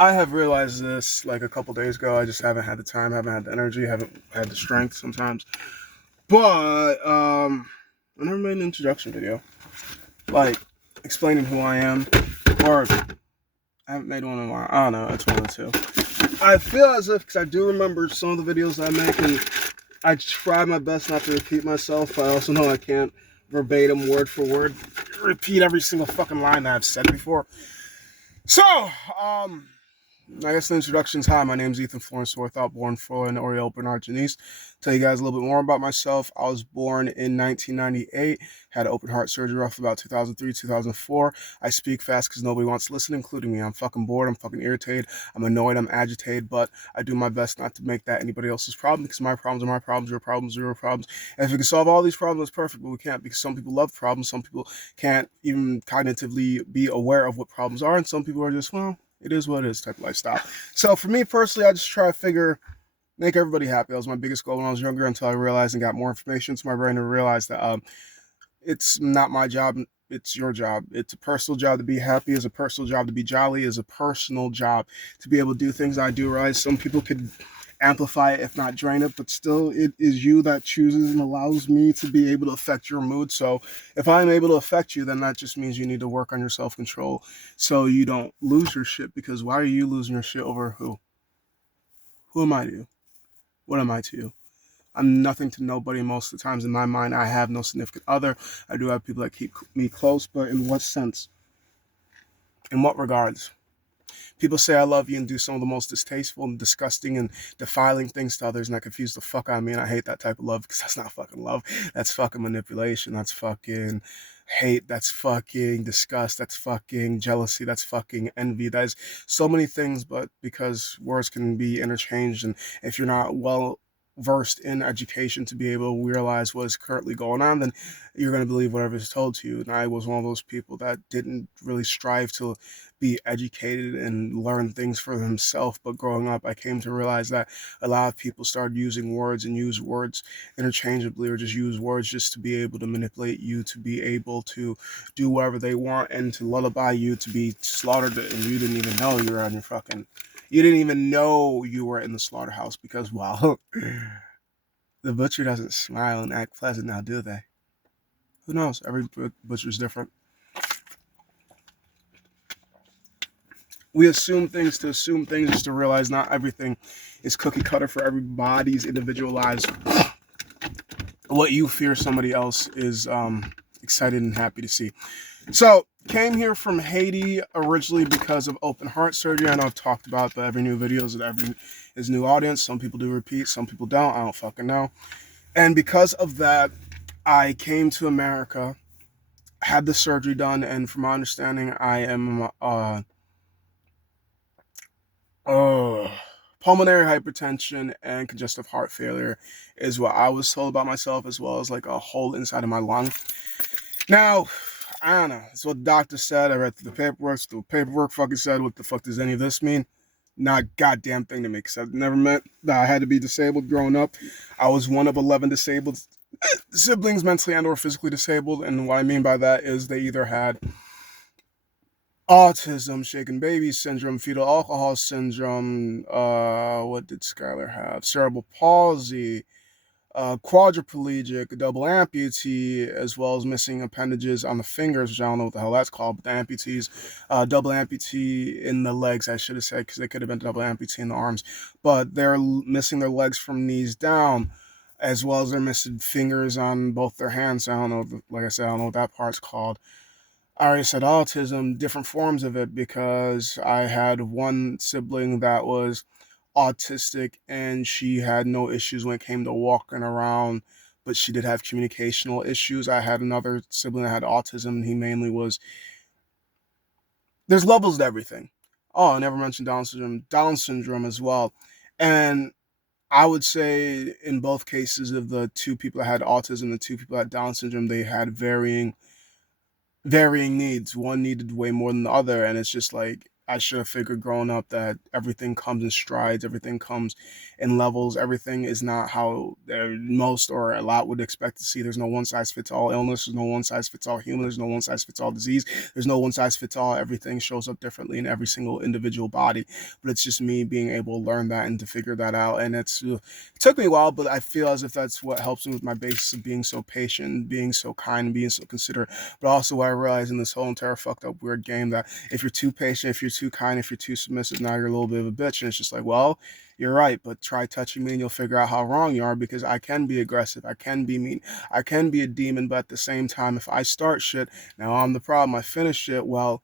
I have realized this like a couple days ago. I just haven't had the time, haven't had the energy, haven't had the strength sometimes. But I never made an introduction video, like explaining who I am, or I haven't made one in a while. I don't know. It's one of the two. I feel as if because I do remember some of the videos I make, and I try my best not to repeat myself. But I also know I can't verbatim, word for word, repeat every single fucking line that I've said before. So, um, I guess the introduction's hi. My name's Ethan Florence Swarthout, born Florida and Oriel Bernard Janice. Tell you guys a little bit more about myself. I was born in 1998, had open heart surgery roughly about 2003, 2004. I speak fast because nobody wants to listen, including me. I'm fucking bored, I'm fucking irritated, I'm annoyed, I'm agitated, but I do my best not to make that anybody else's problem because my problems are my problems, your problems are your problems. And if we can solve all these problems, it's perfect, but we can't because some people love problems, some people can't even cognitively be aware of what problems are, and some people are just, well, it is what it is type of lifestyle. So for me personally, I just try to make everybody happy. That was my biggest goal when I was younger until I realized and got more information to my brain to realize that it's not my job. It's your job. It's a personal job to be happy. It's a personal job to be jolly. It's a personal job to be able to do things I do. Realize some people could amplify it, if not drain it, but still, it is you that chooses and allows me to be able to affect your mood. So if I'm able to affect you, then that just means you need to work on your self control so you don't lose your shit. Because why are you losing your shit over who? Who am I to you? What am I to you? I'm nothing to nobody most of the times. In my mind, I have no significant other. I do have people that keep me close, but in what sense? In what regards? People say I love you and do some of the most distasteful and disgusting and defiling things to others, and that confuse the fuck out of me. And I hate that type of love because that's not fucking love. That's fucking manipulation. That's fucking hate. That's fucking disgust. That's fucking jealousy. That's fucking envy. That is so many things, but because words can be interchanged, and if you're not well versed in education to be able to realize what is currently going on, then you're going to believe whatever is told to you. And I was one of those people that didn't really strive to be educated and learn things for himself. But growing up, I came to realize that a lot of people started using words and use words interchangeably, or just use words just to be able to manipulate you, to be able to do whatever they want, and to lullaby you to be slaughtered. And you didn't even know you were on your fucking. You didn't even know you were in the slaughterhouse because, well, the butcher doesn't smile and act pleasant now, do they? Who knows? Every butcher's different. We assume things to assume things just to realize not everything is cookie cutter for everybody's individual lives. What you fear somebody else is excited and happy to see. So, came here from Haiti originally because of open heart surgery. I know I've talked about, but every new video is new audience. Some people do repeat, some people don't. I don't fucking know. And because of that, I came to America, had the surgery done, and from my understanding, I am uh, pulmonary hypertension and congestive heart failure is what I was told about myself, as well as like a hole inside of my lung. Now, I don't know. That's what the doctor said. I read through the paperwork. So the paperwork fucking said, what the fuck does any of this mean? Not a goddamn thing to me, because I've never meant that I had to be disabled growing up. I was one of 11 disabled siblings, mentally and or physically disabled. And what I mean by that is they either had autism, shaken baby syndrome, fetal alcohol syndrome. What did Skylar have? Cerebral palsy, quadriplegic, double amputee, as well as missing appendages on the fingers, which I don't know what the hell that's called, but the amputees, double amputee in the legs, I should have said, because they could have been double amputee in the arms, but they're missing their legs from knees down, as well as they're missing fingers on both their hands. I don't know, like I said, I don't know what that part's called. I already said autism, different forms of it, because I had one sibling that was autistic and she had no issues when it came to walking around, but she did have communicational issues. I had another sibling that had autism, and he mainly was. There's levels to everything. Oh, I never mentioned Down syndrome. Down syndrome as well. And I would say in both cases of the two people that had autism, the two people that had Down syndrome, they had varying needs. One needed way more than the other, and it's just like I should have figured growing up that everything comes in strides, everything comes in levels, everything is not how most or a lot would expect to see. There's no one size fits all illness, there's no one size fits all human, there's no one size fits all disease, there's no one size fits all. Everything shows up differently in every single individual body. But it's just me being able to learn that and to figure that out. And it took me a while, but I feel as if that's what helps me with my basis of being so patient, being so kind, being so considerate. But also what I realized in this whole entire fucked up weird game that if you're too patient, if you're too kind, if you're too submissive, now you're a little bit of a bitch. And it's just like, well, you're right, but try touching me and you'll figure out how wrong you are, because I can be aggressive, I can be mean, I can be a demon, but at the same time, if I start shit, now I'm the problem, I finish shit, well,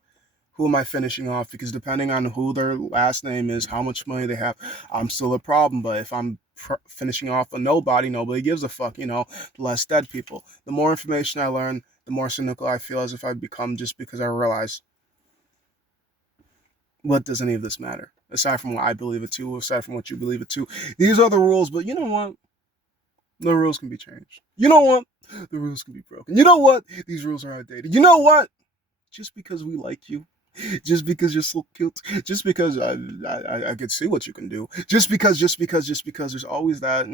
who am I finishing off? Because depending on who their last name is, how much money they have, I'm still a problem. But if I'm finishing off a nobody gives a fuck, the less dead people. The more information I learn, the more cynical I feel as if I've become, just because I realize, what does any of this matter? Aside from what I believe it to, aside from what you believe it to. These are the rules, but you know what? The rules can be changed. You know what? The rules can be broken. You know what? These rules are outdated. You know what? Just because we like you, just because you're so cute, just because I could see what you can do, just because there's always that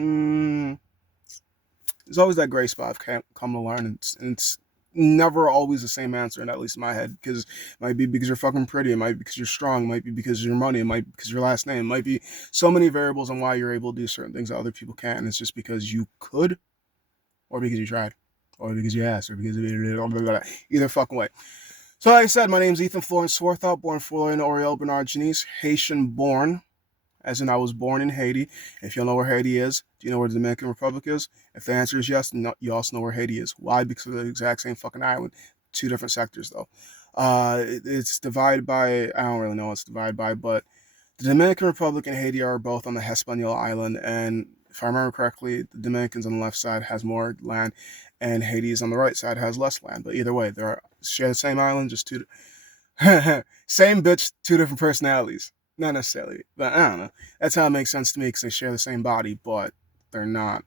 gray spot I've come to learn, and it's never always the same answer, and at least in my head, because it might be because you're fucking pretty, it might be because you're strong, it might be because of your money, it might be because of your last name, it might be so many variables on why you're able to do certain things that other people can't, and it's just because you could, or because you tried, or because you asked, or because either fucking way. So like I said, my name's Ethan Florence Swarthout, born Florian Oriel Bernard Janice, Haitian born, as in I was born in Haiti. If you don't know where Haiti is, do you know where the Dominican Republic is? If the answer is yes, no, you also know where Haiti is. Why? Because of the exact same fucking island. Two different sectors, though. It's divided by, I don't really know what it's divided by, but the Dominican Republic and Haiti are both on the Hispaniola Island, and if I remember correctly, the Dominicans on the left side has more land, and Haiti's on the right side has less land. But either way, they share the same island, just two, same bitch, two different personalities. Not necessarily, but I don't know. That's how it makes sense to me, because they share the same body, but they're not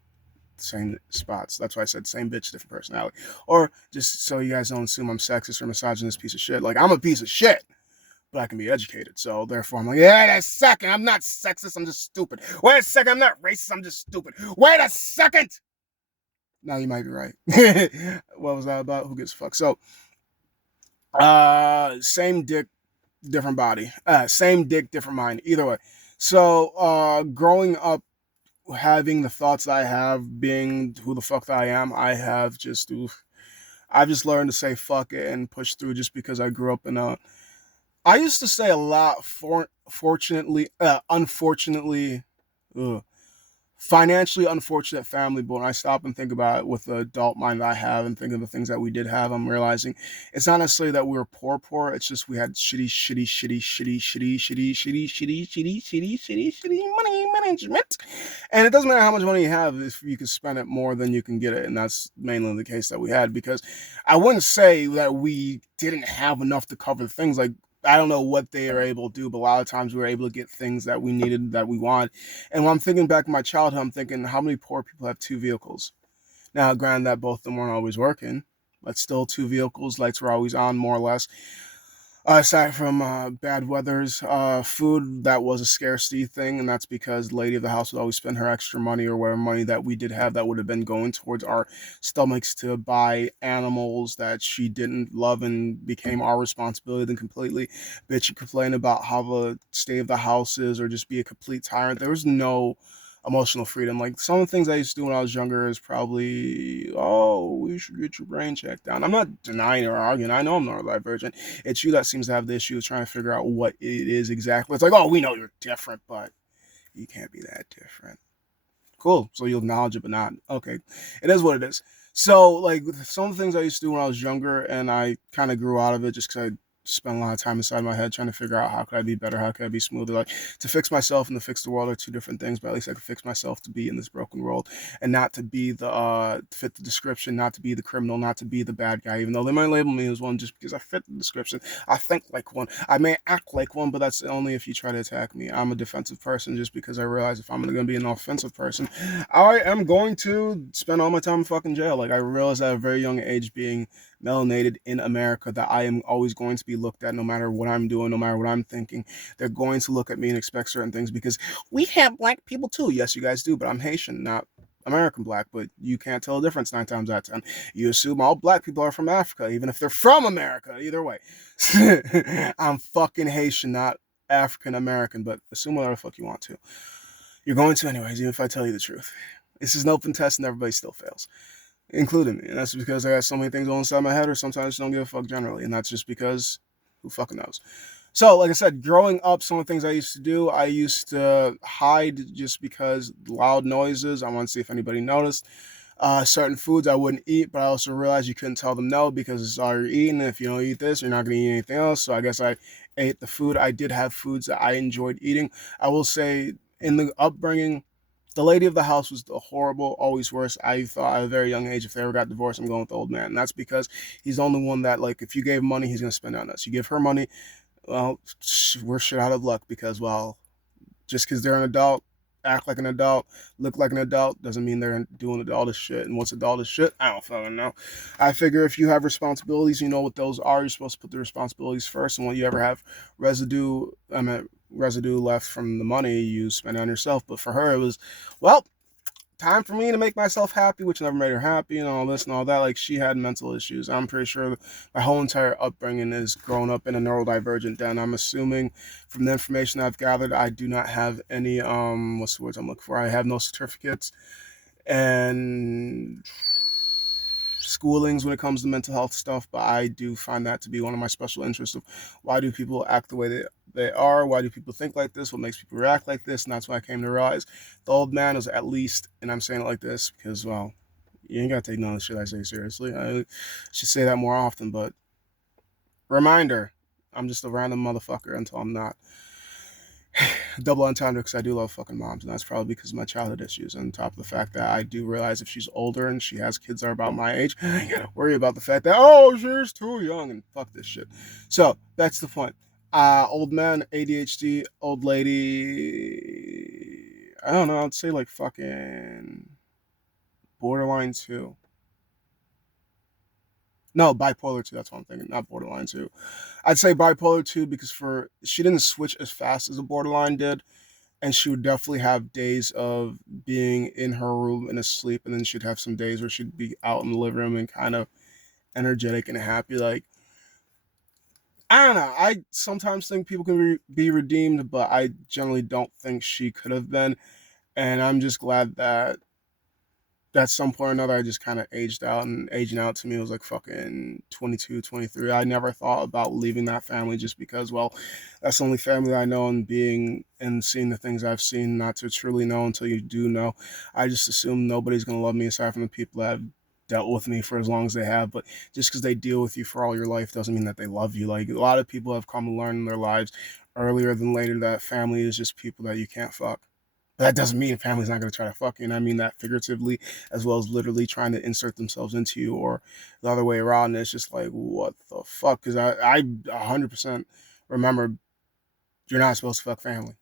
the same spots. That's why I said same bitch, different personality. Or just so you guys don't assume I'm sexist or misogynist piece of shit. Like, I'm a piece of shit, but I can be educated. So therefore, I'm like, wait a second, I'm not sexist, I'm just stupid. Wait a second, I'm not racist, I'm just stupid. Wait a second! Now you might be right. What was that about? Who gives a fuck? So, same dick, different body. Same dick, different mind. Either way. So, growing up, having the thoughts I have, being who the fuck that I am, I've just learned to say fuck it and push through, just because I grew up in a. I used to say a lot, unfortunately, ugh, financially unfortunate family, but when I stop and think about it with the adult mind that I have and think of the things that we did have, I'm realizing it's not necessarily that we were poor. It's just we had shitty money management. And it doesn't matter how much money you have if you can spend it more than you can get it. And that's mainly the case that we had, because I wouldn't say that we didn't have enough to cover things. Like, I don't know what they are able to do, but a lot of times we were able to get things that we needed, that we wanted. And when I'm thinking back to my childhood, I'm thinking, how many poor people have two vehicles? Now, granted that both of them weren't always working, but still two vehicles, lights were always on, more or less. Aside from bad weathers, food, that was a scarcity thing, and that's because the lady of the house would always spend her extra money, or whatever money that we did have, that would have been going towards our stomachs, to buy animals that she didn't love and became our responsibility, then completely bitch and complain about how the state of the house is, or just be a complete tyrant. There was no emotional freedom. Like, some of the things I used to do when I was younger is probably, oh, we should get your brain checked down. I'm not denying or arguing. I know I'm neurodivergent. It's you that seems to have the issue of trying to figure out what it is exactly. It's like, oh, we know you're different, but you can't be that different. Cool. So you'll acknowledge it, but not. Okay. It is what it is. So, like, some of the things I used to do when I was younger, and I kind of grew out of it just because I spent a lot of time inside my head trying to figure out how could I be better, how could I be smoother. Like, to fix myself and to fix the world are two different things, but at least I could fix myself to be in this broken world, and not to be the to fit the description, not to be the criminal, not to be the bad guy, even though they might label me as one just because I fit the description. I think like one. I may act like one, but that's only if you try to attack me. I'm a defensive person just because I realize if I'm going to be an offensive person, I am going to spend all my time in fucking jail. Like, I realized at a very young age, being melanated in America that I am always going to be looked at no matter what I'm doing, no matter what I'm thinking. They're going to look at me and expect certain things because we have black people too. Yes, you guys do, but I'm Haitian, not American black, but you can't tell the difference 9 times out of 10. You assume all black people are from Africa, even if they're from America. Either way, I'm fucking Haitian, not African American, but assume whatever the fuck you want to. You're going to anyways, even if I tell you the truth. This is an open test and everybody still fails, including me. And that's because I got so many things on inside my head, or sometimes I just don't give a fuck generally. And that's just because who fucking knows. So, like I said, growing up, some of the things I used to do, I used to hide just because loud noises. I want to see if anybody noticed. Certain foods I wouldn't eat, but I also realized you couldn't tell them no because it's all you're eating. And if you don't eat this, you're not going to eat anything else. So I guess I ate the food. I did have foods that I enjoyed eating. I will say, in the upbringing, the lady of the house was the horrible, always worse. I thought at a very young age, if they ever got divorced, I'm going with the old man. And that's because he's the only one that, like, if you gave him money, he's going to spend it on us. You give her money, well, we're shit out of luck because, well, just because they're an adult, act like an adult, look like an adult, doesn't mean they're doing adultish shit. And what's adultish shit? I don't fucking know. I figure if you have responsibilities, you know what those are. You're supposed to put the responsibilities first. And when you ever have residue left from the money, you spend it on yourself. But for her, it was, well, time for me to make myself happy, which never made her happy, and all this and all that. Like, she had mental issues. I'm pretty sure my whole entire upbringing is grown up in a neurodivergent den. I'm assuming from the information I've gathered, I do not have any what's the words I'm looking for? I have no certificates and schoolings when it comes to mental health stuff, but I do find that to be one of my special interests of why do people act the way they are, why do people think like this, what makes people react like this, and that's when I came to realize the old man is at least, and I'm saying it like this because, well, you ain't gotta take none of the shit I say seriously. I should say that more often, but reminder, I'm just a random motherfucker until I'm not. Double entendre because I do love fucking moms, and that's probably because of my childhood issues. And on top of the fact that I do realize if she's older and she has kids that are about my age, I gotta worry about the fact that, oh, she's too young and fuck this shit. So that's the point. Old man, ADHD, old lady. I don't know. I'd say like fucking borderline 2. No, bipolar 2. That's what I'm thinking. Not borderline 2. I'd say bipolar 2 because she didn't switch as fast as a borderline did, and she would definitely have days of being in her room and asleep, and then she'd have some days where she'd be out in the living room and kind of energetic and happy. Like, I don't know. I sometimes think people can be redeemed, but I generally don't think she could have been. And I'm just glad that at some point or another, I just kind of aged out, and aging out to me was like fucking 22, 23. I never thought about leaving that family just because, well, that's the only family I know, and being and seeing the things I've seen, not to truly know until you do know. I just assume nobody's going to love me aside from the people that have dealt with me for as long as they have. But just because they deal with you for all your life doesn't mean that they love you. Like, a lot of people have come to learn in their lives earlier than later that family is just people that you can't fuck. But that doesn't mean family's not going to try to fuck you. And I mean that figuratively as well as literally trying to insert themselves into you, or the other way around. And it's just like, what the fuck? Because I 100% remember you're not supposed to fuck family.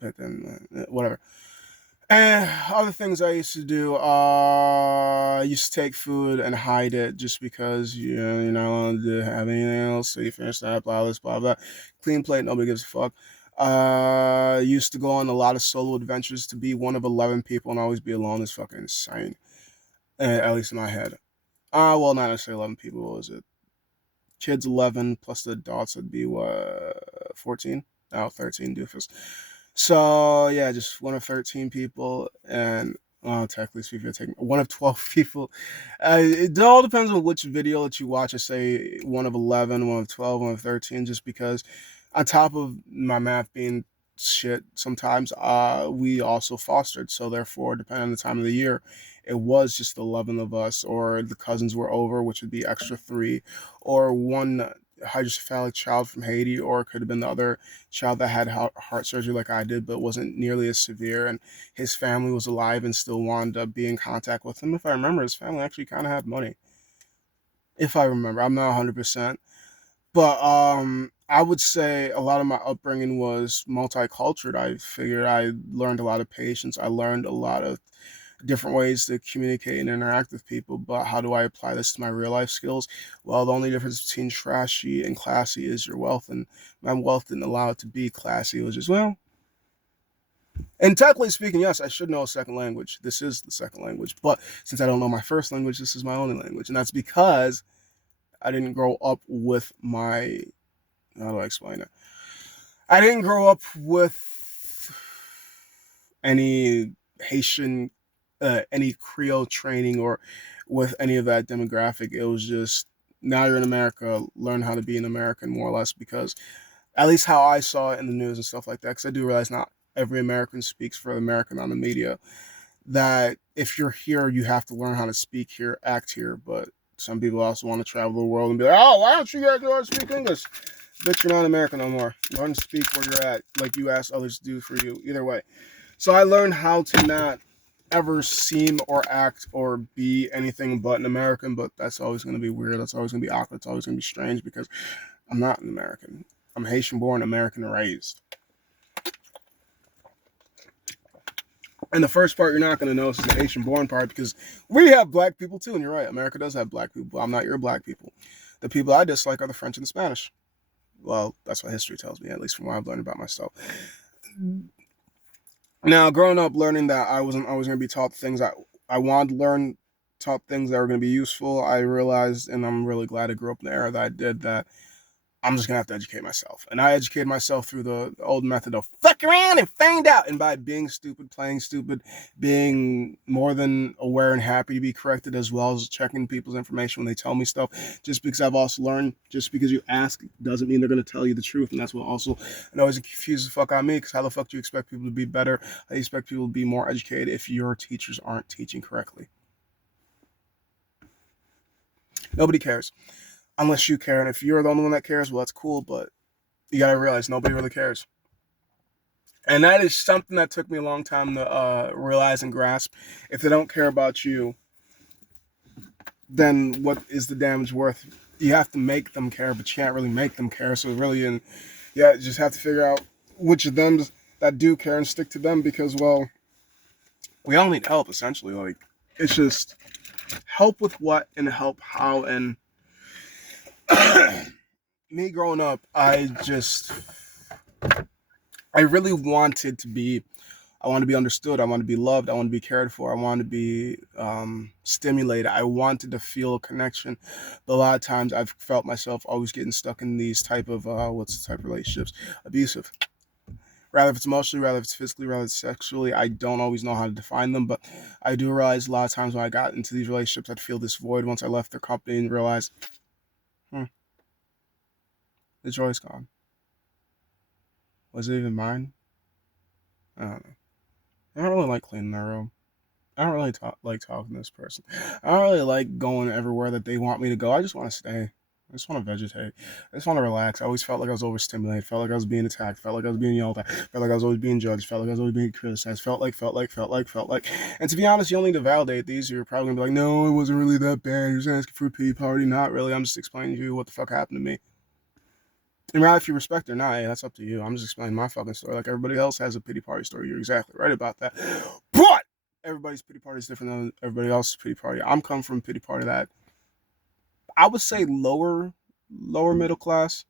But then, whatever. And other things I used to do, I used to take food and hide it just because, you're not allowed to have anything else. So you finish that, blah, blah, blah. Clean plate, nobody gives a fuck. Used to go on a lot of solo adventures. To be one of 11 people and always be alone is fucking insane. At least in my head. Well, not necessarily 11 people. What was it? Kids 11 plus the adults would be what, 14? No, 13 doofus. So yeah, just one of 13 people, and well, technically speaking, you're taking one of 12 people. It all depends on which video that you watch. I say one of 11, one of 12, one of 13, just because on top of my math being shit sometimes, we also fostered. So therefore, depending on the time of the year, it was just 11 of us, or the cousins were over, which would be extra 3, or one hydrocephalic child from Haiti, or it could have been the other child that had heart surgery like I did, but wasn't nearly as severe, and his family was alive and still wanted to be in contact with him. If I remember, his family actually kind of had money. If I remember, I'm not 100%. But I would say a lot of my upbringing was multicultural. I figured I learned a lot of patience. I learned a lot of different ways to communicate and interact with people, but how do I apply this to my real life skills? Well, the only difference between trashy and classy is your wealth, and my wealth didn't allow it to be classy. It was just, well, and technically speaking, yes, I should know a second language. This is the second language, but since I don't know my first language, this is my only language, and that's because I didn't grow up with my, how do I explain it? I didn't grow up with any Haitian, any Creole training or with any of that demographic. It was just, now you're in America, learn how to be an American more or less, because at least how I saw it in the news and stuff like that, because I do realize not every American speaks for American on the media, that if you're here, you have to learn how to speak here, act here, but some people also want to travel the world and be like, oh, why don't you guys know how to speak English? Bitch, you're not American no more. Learn to speak where you're at, like you ask others to do for you. Either way. So I learned how to not ever seem or act or be anything but an American, but that's always going to be weird. That's always going to be awkward. It's always going to be strange because I'm not an American. I'm Haitian born, American raised. And the first part you're not going to notice is the Haitian born part, because we have black people too. And you're right, America does have black people. I'm not your black people. The people I dislike are the French and the Spanish. Well, that's what history tells me, at least from what I've learned about myself. Now, growing up, learning that I wasn't always going to be taught things I wanted to learn, taught things that were going to be useful, I realized, and I'm really glad I grew up in the era that I did, that I'm just gonna have to educate myself. And I educated myself through the old method of fuck around and find out. And by being stupid, playing stupid, being more than aware and happy to be corrected, as well as checking people's information when they tell me stuff. Just because I've also learned, just because you ask doesn't mean they're gonna tell you the truth. And that's what also, and always confuses the fuck out of me, because how the fuck do you expect people to be better? How do you expect people to be more educated if your teachers aren't teaching correctly? Nobody cares. Unless you care. And if you're the only one that cares, well, that's cool, but you gotta realize nobody really cares. And that is something that took me a long time to realize and grasp. If they don't care about you, then what is the damage worth? You have to make them care, but you can't really make them care. So really, and yeah, you just have to figure out which of them that do care and stick to them, because, well, we all need help essentially. Like, it's just help with what and help how. And me growing up, I really wanted to be, I want to be understood. I want to be loved. I want to be cared for. I want to be stimulated. I wanted to feel a connection. But a lot of times I've felt myself always getting stuck in these type of, what's the type of relationships? Abusive. Rather if it's emotionally, rather if it's physically, rather if it's sexually, I don't always know how to define them. But I do realize a lot of times when I got into these relationships, I'd feel this void once I left their company and realized, hmm, the joy's gone. Was it even mine? I don't know. I don't really like cleaning their room. I don't really like talking to this person. I don't really like going everywhere that they want me to go. I just want to stay. I just want to vegetate. I just want to relax. I always felt like I was overstimulated. Felt like I was being attacked. Felt like I was being yelled at. Felt like I was always being judged. Felt like I was always being criticized. Felt like. And to be honest, you only need to validate these. You're probably going to be like, no, it wasn't really that bad. You're just asking for a pity party. Not really. I'm just explaining to you what the fuck happened to me. And rather if you respect it or not, hey, that's up to you. I'm just explaining my fucking story. Like everybody else has a pity party story. You're exactly right about that. But everybody's pity party is different than everybody else's pity party. I'm coming from a pity party that I would say lower middle class.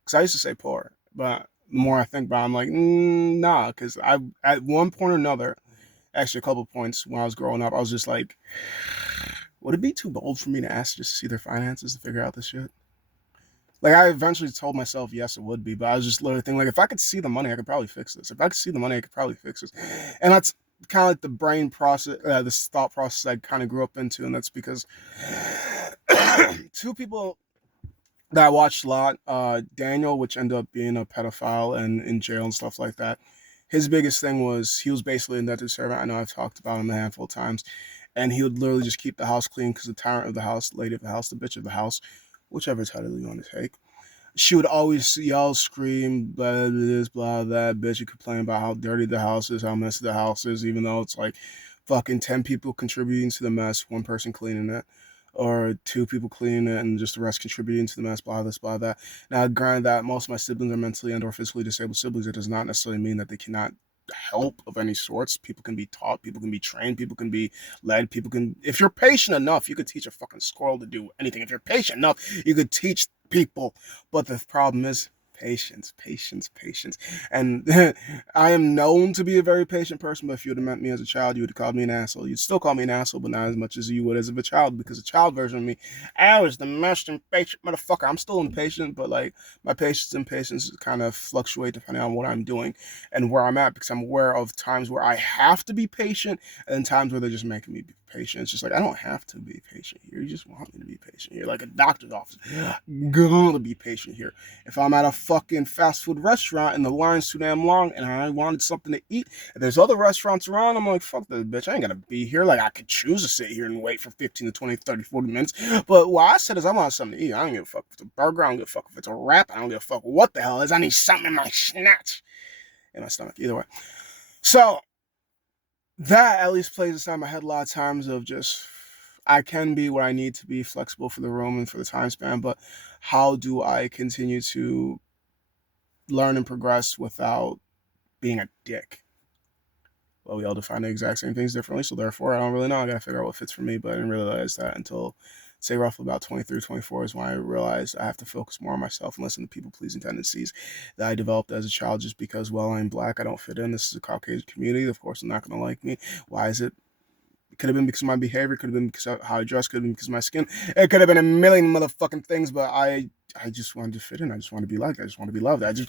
Because I used to say poor, but the more I think about it, I'm like, nah. Because I at one point or another, actually a couple of points when I was growing up, I was just like, would it be too bold for me to ask just to see their finances to figure out this shit? Like I eventually told myself yes, it would be, but I was just literally thinking like if I could see the money, I could probably fix this. If I could see the money, I could probably fix this. And that's kind of like the brain process, this thought process I kind of grew up into, and that's because two people that I watched a lot, Daniel, which ended up being a pedophile and in jail and stuff like that. His biggest thing was he was basically a indentured servant. I know I've talked about him a handful of times, and he would literally just keep the house clean because the tyrant of the house, lady of the house, the bitch of the house, whichever title you want to take, she would always yell, scream, blah, this, blah, that, bitch. You complain about how dirty the house is, how messy the house is, even though it's like fucking 10 people contributing to the mess, one person cleaning it, or two people cleaning it, and just the rest contributing to the mess, blah, this, blah, that. Now, granted that most of my siblings are mentally and or physically disabled siblings, it does not necessarily mean that they cannot help of any sorts. People can be taught, people can be trained, people can be led, people can, if you're patient enough, you could teach a fucking squirrel to do anything. If you're patient enough, you could teach people. But the problem is patience, patience, patience. And I am known to be a very patient person, but if you would have met me as a child, you would have called me an asshole. You'd still call me an asshole, but not as much as you would as of a child, because a child version of me, I was the most impatient motherfucker. I'm still impatient, but like my patience and impatience kind of fluctuate depending on what I'm doing and where I'm at, because I'm aware of times where I have to be patient and times where they're just making me be patient. It's just like, I don't have to be patient here. You just want me to be patient here. Like a doctor's office. Gonna be patient here. If I'm at a fucking fast food restaurant and the line's too damn long and I wanted something to eat, and there's other restaurants around, I'm like, fuck this bitch. I ain't gonna be here. Like, I could choose to sit here and wait for 15 to 20, 30, 40 minutes. But what I said is, I want something to eat. I don't give a fuck if it's a burger. I don't give a fuck if it's a wrap. I don't give a fuck what the hell it is. I need something in my snatch. In my stomach. Either way. So, that at least plays inside my head a lot of times of just, I can be what I need to be, flexible for the room and for the time span, but how do I continue to learn and progress without being a dick? Well, we all define the exact same things differently, so therefore I don't really know. I gotta figure out what fits for me, but I didn't realize that until, say, roughly about 23, 24 is when I realized I have to focus more on myself and listen to people-pleasing tendencies that I developed as a child, just because, well, I'm black, I don't fit in, this is a Caucasian community, of course they're not gonna like me. Why is it? It could have been because of my behavior, could have been because of how I dress, could have been because of my skin. It could have been a million motherfucking things, but I just wanted to fit in. I just want to be liked. I just want to be loved. I just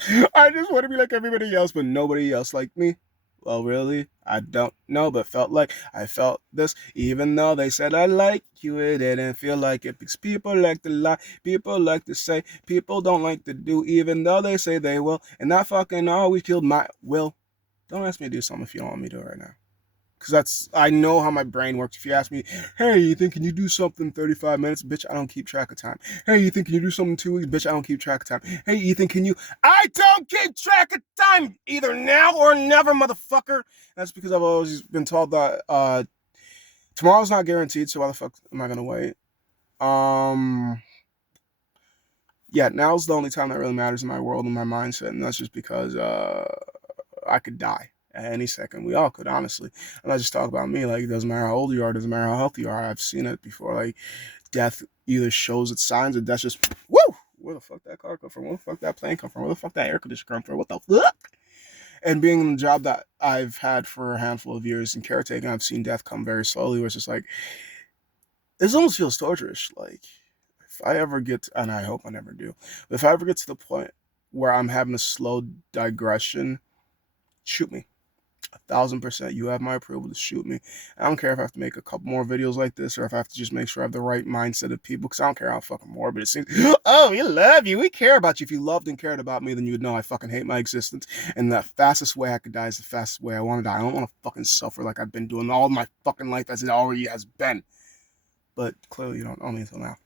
want to be like everybody else, but nobody else liked me. Well, really, I don't know, but felt like I felt this. Even though they said I like you, it didn't feel like it, because people like to lie, people like to say, people don't like to do, even though they say they will. And that fucking always killed my will. Don't ask me to do something if you don't want me to do it right now. Because I know how my brain works. If you ask me, hey, you think, can you do something 35 minutes? Bitch, I don't keep track of time. Hey, you think, can you do something 2 weeks? Bitch, I don't keep track of time. Hey, Ethan, can you? I don't keep track of time, either now or never, motherfucker. That's because I've always been told that tomorrow's not guaranteed, so why the fuck am I gonna wait? Yeah, now's the only time that really matters in my world and my mindset, and that's just because I could die at any second. We all could, honestly. And I just talk about me. Like, it doesn't matter how old you are, it doesn't matter how healthy you are. I've seen it before. Like, death either shows its signs or death just, woo! Where the fuck that car come from? Where the fuck that plane come from? Where the fuck that air conditioner come from? What the fuck? And being in the job that I've had for a handful of years in caretaking, I've seen death come very slowly, where it's just like, this almost feels torturous. Like, if I ever get, and I hope I never do, but if I ever get to the point where I'm having a slow digression, shoot me. 1,000%. You have my approval to shoot me. I don't care if I have to make a couple more videos like this, or if I have to just make sure I have the right mindset of people, because I don't care how fucking morbid it seems. Oh, we love you. We care about you. If you loved and cared about me, then you would know I fucking hate my existence. And the fastest way I could die is the fastest way I want to die. I don't want to fucking suffer like I've been doing all my fucking life as it already has been. But clearly you don't know me until now.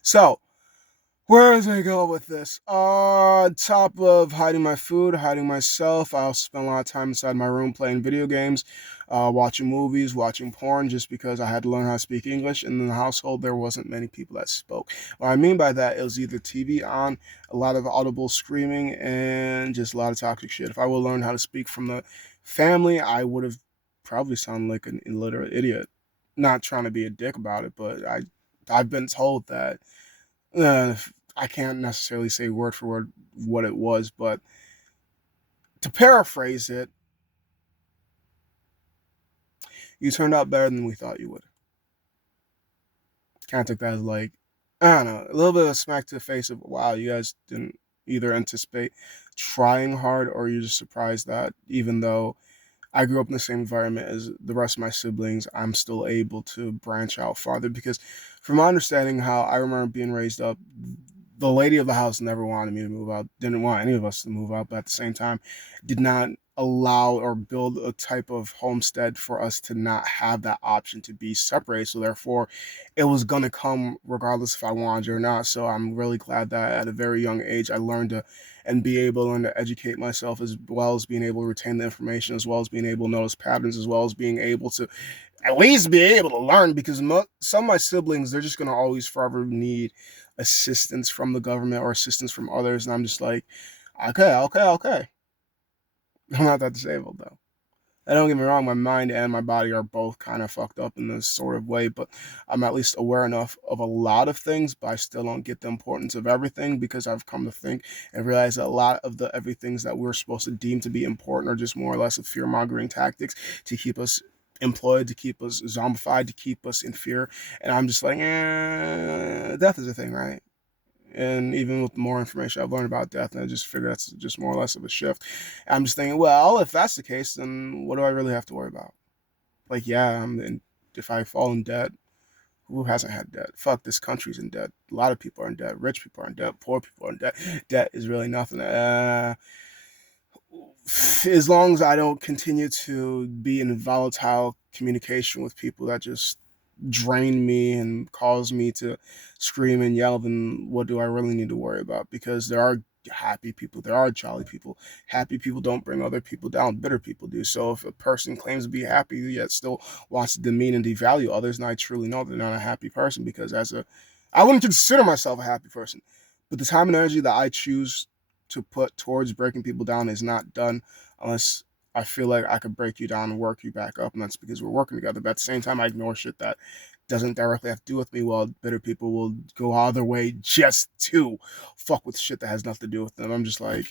So, where does I go with this? On top of hiding my food, hiding myself, I also spent a lot of time inside my room playing video games, watching movies, watching porn, just because I had to learn how to speak English. And in the household, there wasn't many people that spoke. What I mean by that, it was either TV on, a lot of audible screaming, and just a lot of toxic shit. If I would learn how to speak from the family, I would have probably sounded like an illiterate idiot. Not trying to be a dick about it, but I've been told that I can't necessarily say word for word what it was, but to paraphrase it, you turned out better than we thought you would. Kind of took that as like, I don't know, a little bit of a smack to the face of, wow, you guys didn't either anticipate trying hard, or you're just surprised that even though I grew up in the same environment as the rest of my siblings, I'm still able to branch out farther. Because from my understanding, how I remember being raised up, the lady of the house never wanted me to move out, didn't want any of us to move out, but at the same time, did not allow or build a type of homestead for us to not have that option to be separated. So therefore, it was going to come regardless if I wanted it or not. So I'm really glad that at a very young age, I learned to and be able to learn to educate myself, as well as being able to retain the information, as well as being able to notice patterns, as well as being able to at least be able to learn, because some of my siblings, they're just going to always forever need assistance from the government or assistance from others. And I'm just like, okay. I'm not that disabled though. And don't get me wrong, my mind and my body are both kind of fucked up in this sort of way, but I'm at least aware enough of a lot of things, but I still don't get the importance of everything because I've come to think and realize that a lot of the everythings that we're supposed to deem to be important are just more or less of fear mongering tactics to keep us employed, to keep us zombified, to keep us in fear. And I'm just like, death is a thing, right? And even with more information I've learned about death, and I just figure that's just more or less of a shift. I'm just thinking, well, if that's the case, then what do I really have to worry about? Like, yeah, if I fall in debt, who hasn't had debt? Fuck, this country's in debt. A lot of people are in debt. Rich people are in debt. Poor people are in debt. Debt is really nothing. As long as I don't continue to be in volatile communication with people that just drain me and cause me to scream and yell, then what do I really need to worry about? Because there are happy people, there are jolly people. Happy people don't bring other people down, bitter people do. So if a person claims to be happy yet still wants to demean and devalue others, then I truly know they're not a happy person because I wouldn't consider myself a happy person. But the time and energy that I choose to put towards breaking people down is not done unless I feel like I could break you down and work you back up, and that's because we're working together. But at the same time, I ignore shit that doesn't directly have to do with me, while bitter people will go out of their way just to fuck with shit that has nothing to do with them. I'm just like,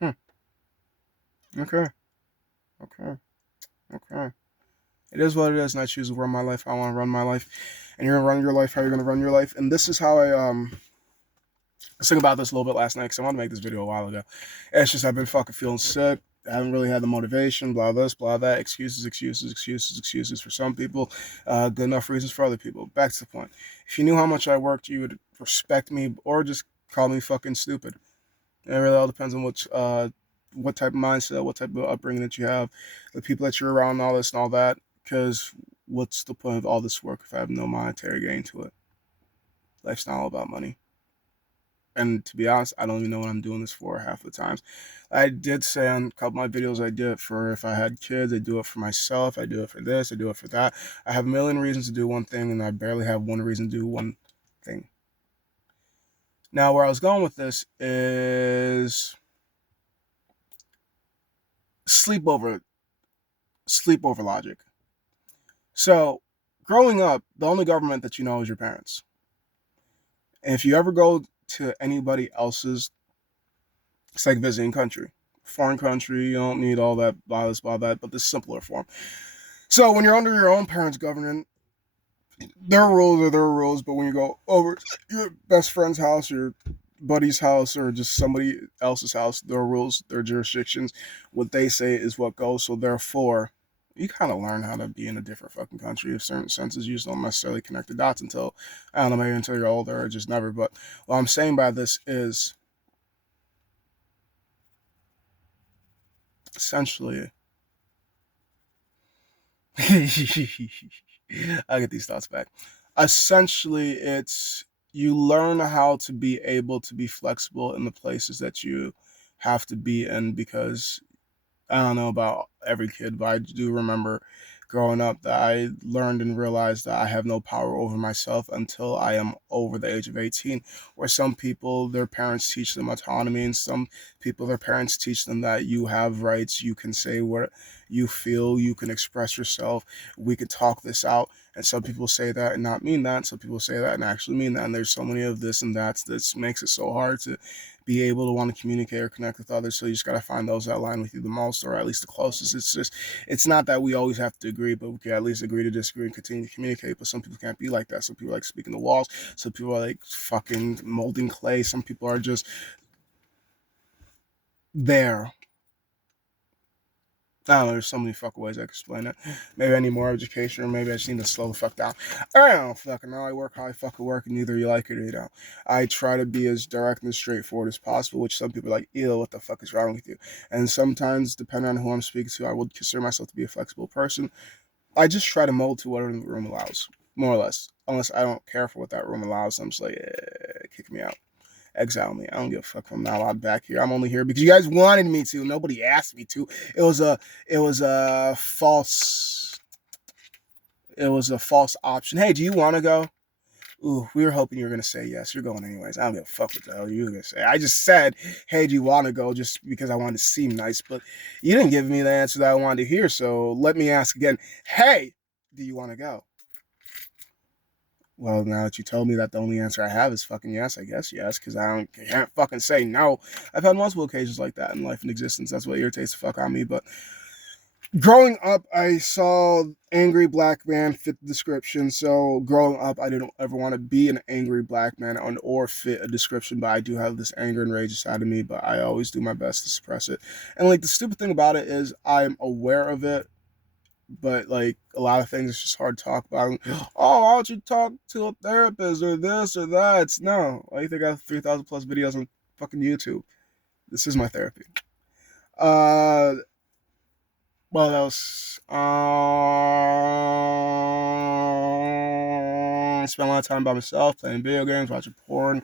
hmm, okay, okay, okay. It is what it is, and I choose to run my life how I want to run my life. And you're gonna run your life how you're gonna run your life. And this is how I was thinking about this a little bit last night because I wanted to make this video a while ago. It's just I've been fucking feeling sick. I haven't really had the motivation, blah this, blah that, excuses, excuses, excuses, excuses for some people, good enough reasons for other people. Back to the point. If you knew how much I worked, you would respect me or just call me fucking stupid. It really all depends on what type of mindset, what type of upbringing that you have, the people that you're around, all this and all that. Because what's the point of all this work if I have no monetary gain to it? Life's not all about money. And to be honest, I don't even know what I'm doing this for half the times. I did say on a couple of my videos I did it for if I had kids, I do it for myself, I do it for this, I do it for that. I have a million reasons to do one thing, and I barely have one reason to do one thing. Now, where I was going with this is sleepover, sleepover logic. So, growing up, the only government that you know is your parents. And if you ever go to anybody else's, it's like visiting country. Foreign country, you don't need all that, blah, this, blah, that, but this simpler form. So when you're under your own parents' government, their rules are their rules, but when you go over your best friend's house, your buddy's house, or just somebody else's house, their rules, their jurisdictions, what they say is what goes. So therefore, you kind of learn how to be in a different fucking country in certain senses. You just don't necessarily connect the dots until, I don't know, maybe until you're older or just never. But what I'm saying by this is essentially I'll get these thoughts back. Essentially, it's you learn how to be able to be flexible in the places that you have to be in because I don't know about every kid, but I do remember growing up that I learned and realized that I have no power over myself until I am over the age of 18. Where some people, their parents teach them autonomy, and some people, their parents teach them that you have rights, you can say what you feel, you can express yourself, we could talk this out. And some people say that and not mean that. Some people say that and actually mean that. And there's so many of this and that makes it so hard to be able to want to communicate or connect with others. So you just got to find those that align with you the most, or at least the closest. It's not that we always have to agree, but we can at least agree to disagree and continue to communicate. But some people can't be like that. Some people like speaking to walls. Some people are like fucking molding clay. Some people are just there. I don't know, there's so many fucking ways I can explain it. Maybe I need more education, or maybe I just need to slow the fuck down. I don't fucking know. I work how I fucking work, and either you like it or you don't. I try to be as direct and straightforward as possible, which some people are like, ew, what the fuck is wrong with you? And sometimes, depending on who I'm speaking to, I would consider myself to be a flexible person. I just try to mold to whatever the room allows, more or less. Unless I don't care for what that room allows, I'm just like, kick me out. Exile me. I don't give a fuck if I'm not allowed back here. I'm only here because you guys wanted me to. Nobody asked me to. It was a false option. Hey, do you want to go? Ooh, we were hoping you were gonna say yes. You're going anyways. I don't give a fuck what the hell you were gonna say. I just said, hey, do you want to go? Just because I wanted to seem nice, but you didn't give me the answer that I wanted to hear. So let me ask again. Hey, do you want to go? Well, now that you told me that the only answer I have is fucking yes, I guess yes, because can't fucking say no. I've had multiple occasions like that in life and existence. That's what irritates the fuck out of me. But growing up, I saw angry black man fit the description. So growing up, I didn't ever want to be an angry black man or fit a description. But I do have this anger and rage inside of me. But I always do my best to suppress it. And like the stupid thing about it is, I'm aware of it, but like a lot of things it's just hard to talk about. Oh, why don't you talk to a therapist or this or that? It's no. I think I have 3,000 plus videos on fucking YouTube. This is my therapy. Uh, what else? I spent a lot of time by myself playing video games, watching porn,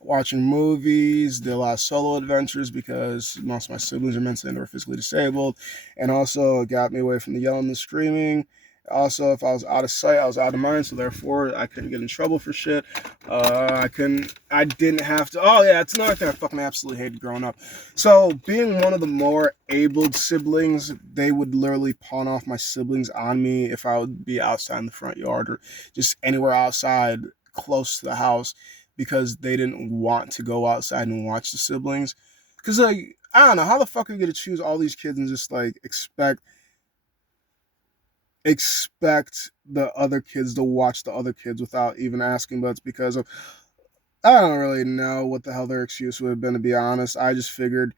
watching movies. Did a lot of solo adventures because most of my siblings are mentally and or physically disabled, and also it got me away from the yelling and screaming. Also, if I was out of sight, I was out of mind, so therefore I couldn't get in trouble for shit. I didn't have to. Oh yeah, it's another thing I fucking absolutely hated growing up. So being one of the more abled siblings, they would literally pawn off my siblings on me if I would be outside in the front yard or just anywhere outside close to the house because they didn't want to go outside and watch the siblings. Because like I don't know how the fuck are you gonna choose all these kids and just like expect the other kids to watch the other kids without even asking, but it's because of I don't really know what the hell their excuse would have been, to be honest. I just figured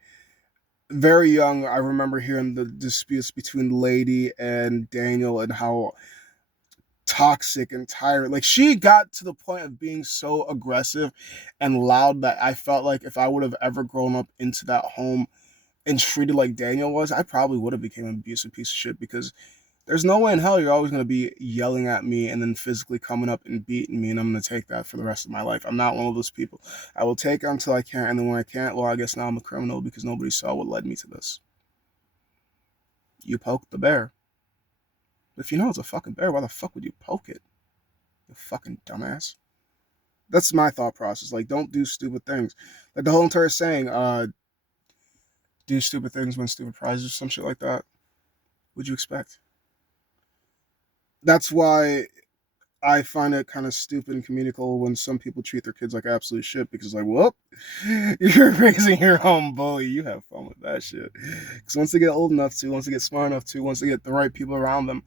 very young, I remember hearing the disputes between Lady and Daniel and how toxic and tired. Like she got to the point of being so aggressive and loud that I felt like if I would have ever grown up into that home and treated like Daniel was, I probably would have become an abusive piece of shit because there's no way in hell you're always going to be yelling at me and then physically coming up and beating me, and I'm going to take that for the rest of my life. I'm not one of those people. I will take it until I can't, and then when I can't, well, I guess now I'm a criminal because nobody saw what led me to this. You poked the bear. If you know it's a fucking bear, why the fuck would you poke it? You fucking dumbass. That's my thought process. Like, don't do stupid things. Like the whole entire saying, do stupid things, win stupid prizes, or some shit like that. What'd you expect? That's why I find it kind of stupid and communicable when some people treat their kids like absolute shit because, like, whoop, you're raising your own bully. You have fun with that shit. Because once they get old enough to, once they get smart enough to, once they get the right people around them,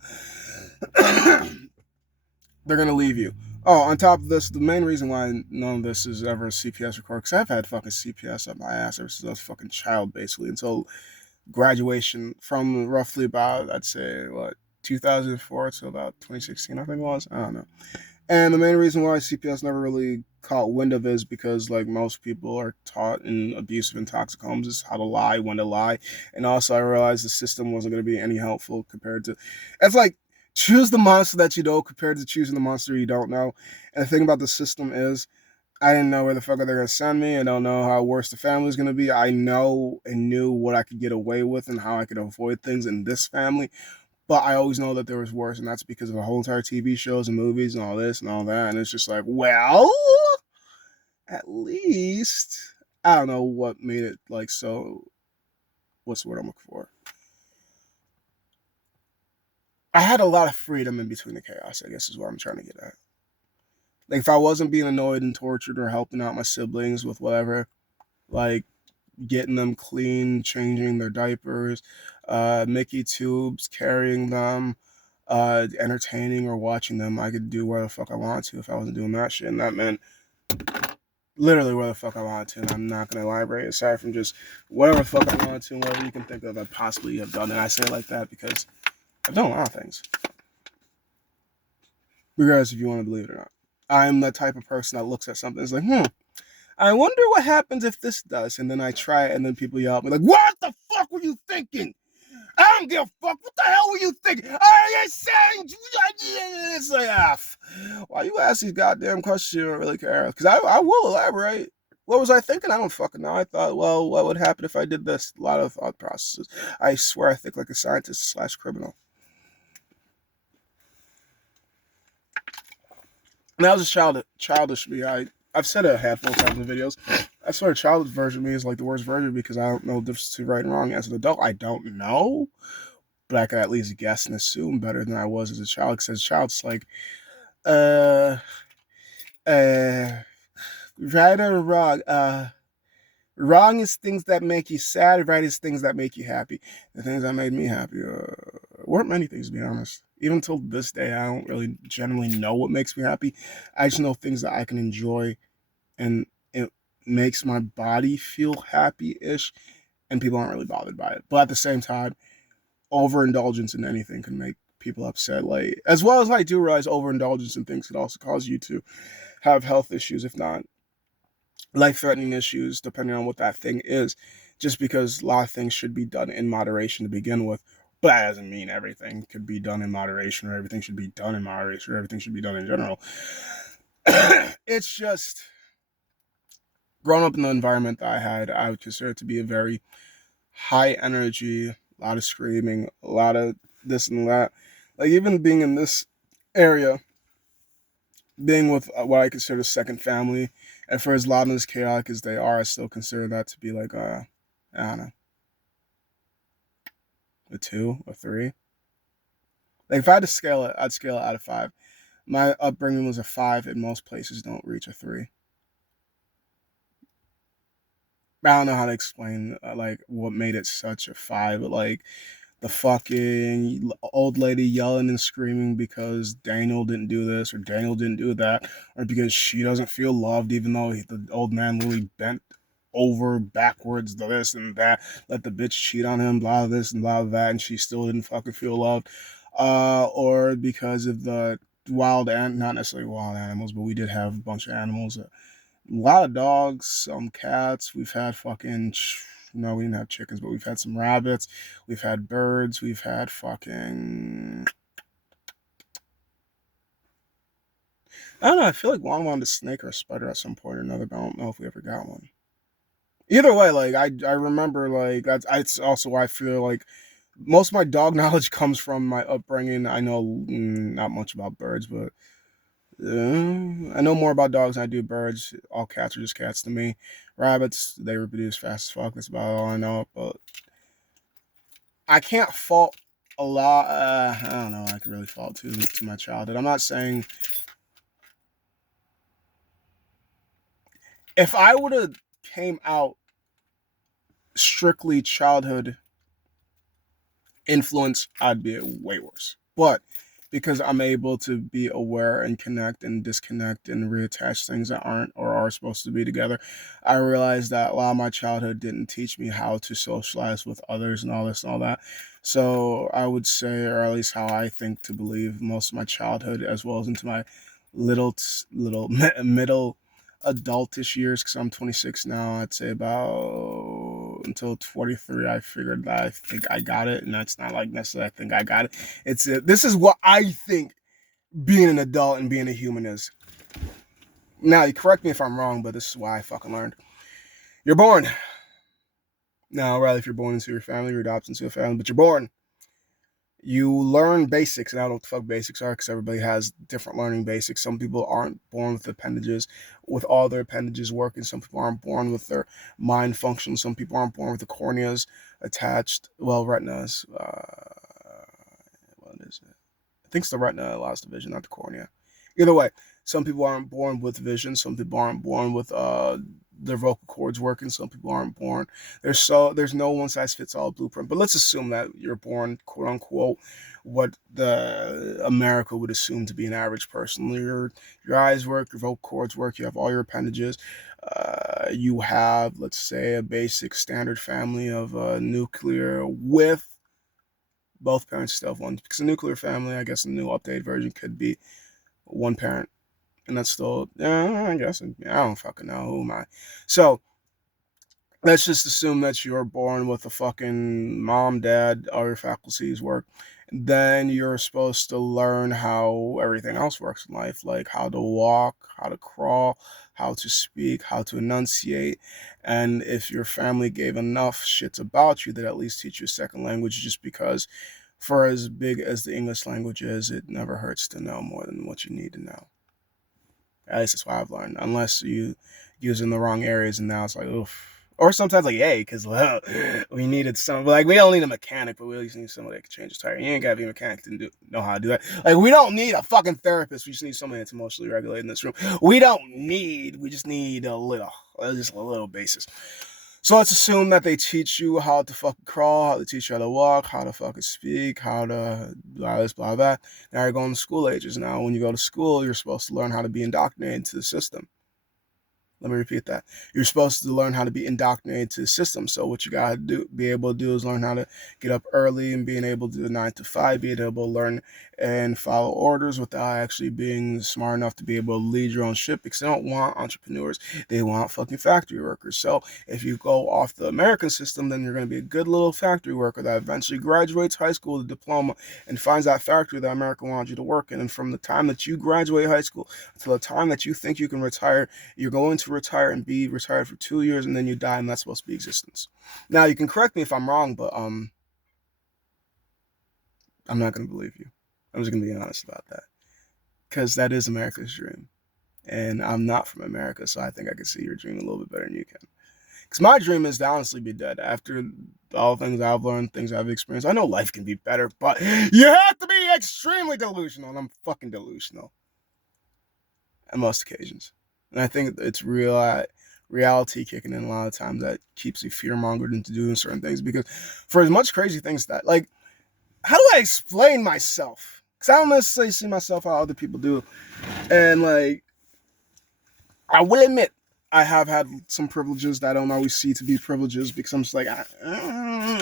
they're going to leave you. Oh, on top of this, the main reason why none of this is ever a CPS record, because I've had fucking CPS up my ass ever since I was a fucking child, basically, until graduation from roughly about, I'd say, what, 2004 to about 2016, I think it was. I don't know. And the main reason why CPS never really caught wind of it is because, like most people are taught in abusive and toxic homes, is how to lie, when to lie. And also, I realized the system wasn't going to be any helpful compared to. It's like choose the monster that you know compared to choosing the monster you don't know. And the thing about the system is, I didn't know where the fuck they're going to send me. I don't know how worse the family's going to be. I know and knew what I could get away with and how I could avoid things in this family. But I always know that there was worse, and that's because of the whole entire TV shows and movies and all this and all that. And it's just like, well, at least I don't know what made it like so. What's the word I'm looking for? I had a lot of freedom in between the chaos, I guess is what I'm trying to get at. Like if I wasn't being annoyed and tortured or helping out my siblings with whatever, like getting them clean, changing their diapers, Mickey tubes, carrying them, entertaining or watching them, I could do where the fuck I want to if I wasn't doing that shit. And that meant literally where the fuck I want to. And I'm not going to elaborate aside from just whatever the fuck I want to, whatever you can think of I possibly have done. And I say it like that because I've done a lot of things, regardless if you want to believe it or not. I'm the type of person that looks at something and is like, I wonder what happens if this does. And then I try it, and then people yell at me like, what the fuck were you thinking? I don't give a fuck. What the hell were you thinking? Are you saying? It's like, why you ask these goddamn questions? You don't really care. Because I will elaborate. What was I thinking? I don't fucking know. I thought, well, what would happen if I did this? A lot of thought processes. I swear I think like a scientist / criminal. And that was just childish me. I've said it a handful of times in videos. I swear, childish version of me is like the worst version because I don't know the difference between right and wrong. As an adult, I don't know, but I could at least guess and assume better than I was as a child. Because as a child, it's like, uh, uh, right or wrong. Wrong is things that make you sad. Right is things that make you happy. The things that made me happy weren't many things, to be honest. Even till this day, I don't really generally know what makes me happy. I just know things that I can enjoy and it makes my body feel happy-ish, and people aren't really bothered by it. But at the same time, overindulgence in anything can make people upset. Like, as well as I do realize overindulgence in things could also cause you to have health issues, if not life-threatening issues, depending on what that thing is. Just because a lot of things should be done in moderation to begin with, but that doesn't mean everything could be done in moderation, or everything should be done in moderation, or everything should be done in general. It's just growing up in the environment that I had, I would consider it to be a very high energy, a lot of screaming, a lot of this and that. Like, even being in this area, being with what I consider second family, and for as loud and as chaotic as they are, I still consider that to be like I don't know, a two, a three. Like, if I had to scale it, I'd scale it out of five. My upbringing was a five, and most places don't reach a three. I don't know how to explain like what made it such a five, but like the fucking old lady yelling and screaming because Daniel didn't do this or Daniel didn't do that, or because she doesn't feel loved, even though the old man literally bent over backwards, this and that, let the bitch cheat on him, blah this and blah that, and she still didn't fucking feel loved, or because of the wild and not necessarily wild animals, but we did have a bunch of animals. A lot of dogs, some cats. We've had fucking no, we didn't have chickens, but we've had some rabbits. We've had birds. We've had fucking I don't know. I feel like Juan wanted a snake or a spider at some point or another, but I don't know if we ever got one. Either way, like I remember like that's also why I feel like most of my dog knowledge comes from my upbringing. I know not much about birds, but I know more about dogs than I do birds. All cats are just cats to me. Rabbits, they reproduce fast as fuck. That's about all I know. But I can't fault a lot. I don't know. I could really fault to my childhood. I'm not saying if I would have came out strictly childhood influence, I'd be way worse. But because I'm able to be aware and connect and disconnect and reattach things that aren't or are supposed to be together, I realized that a lot of my childhood didn't teach me how to socialize with others and all this and all that. So I would say, or at least how I think to believe, most of my childhood, as well as into my little middle adultish years, because I'm 26 now, I'd say about until 43, I figured that I think I got it, and that's not like necessarily I think I got it. This is what I think being an adult and being a human is. Now, you correct me if I'm wrong, but this is why I fucking learned. You're born. Now, rather if you're born into your family, you're adopted into a family, but you're born. You learn basics, and I don't know what the fuck basics are because everybody has different learning basics. Some people aren't born with appendages, with all their appendages working. Some people aren't born with their mind function. Some people aren't born with the corneas attached. Well, retinas. What is it? I think it's the retina allows the vision, not the cornea. Either way, some people aren't born with vision. Some people aren't born with their vocal cords working. Some people aren't born. There's no one size fits all blueprint. But let's assume that you're born, quote unquote, what the America would assume to be an average person. Your eyes work, your vocal cords work. You have all your appendages. You have, let's say, a basic standard family of nuclear with both parents still have one, because a nuclear family, I guess, a new updated version could be one parent, and that's still, yeah, I guess, I don't fucking know. Who am I? So let's just assume that you're born with a fucking mom, dad, all your faculties work. Then you're supposed to learn how everything else works in life, like how to walk, how to crawl, how to speak, how to enunciate. And if your family gave enough shits about you, they'd at least teach you a second language, just because for as big as the English language is, it never hurts to know more than what you need to know. At least that's what I've learned. Unless you use in the wrong areas, and now it's like, oof. Or sometimes like, hey, because well, we needed some. Like, we don't need a mechanic, but we at least need somebody that can change his tire. You ain't gotta be a mechanic to know how to do that. Like, we don't need a fucking therapist. We just need somebody that's emotionally regulated in this room. We just need just a little basis. So let's assume that they teach you how to fucking crawl, how to teach you how to walk, how to fucking speak, how to blah this, blah that. Now you're going to school ages. Now, when you go to school, you're supposed to learn how to be indoctrinated into the system. Let me repeat that. You're supposed to learn how to be indoctrinated to the system. So what you gotta do, be able to do, is learn how to get up early and being able to do 9 to 5, being able to learn and follow orders without actually being smart enough to be able to lead your own ship. Because they don't want entrepreneurs; they want fucking factory workers. So if you go off the American system, then you're gonna be a good little factory worker that eventually graduates high school with a diploma and finds that factory that America wants you to work in. And from the time that you graduate high school until the time that you think you can retire, you're going to retire and be retired for 2 years, and then you die, and that's supposed to be existence. Now you can correct me if I'm wrong, but I'm not gonna believe you. I'm just gonna be honest about that, because that is America's dream, and I'm not from America, so I think I can see your dream a little bit better than you can. Because my dream is to honestly be dead after all things I've learned, things I've experienced. I know life can be better, but you have to be extremely delusional, and I'm fucking delusional on most occasions. And I think it's reality kicking in a lot of times that keeps you fear mongered into doing certain things. Because for as much crazy things that, like, how do I explain myself? Because I don't necessarily see myself how other people do. And, like, I will admit, I have had some privileges that I don't always see to be privileges, because I'm just like,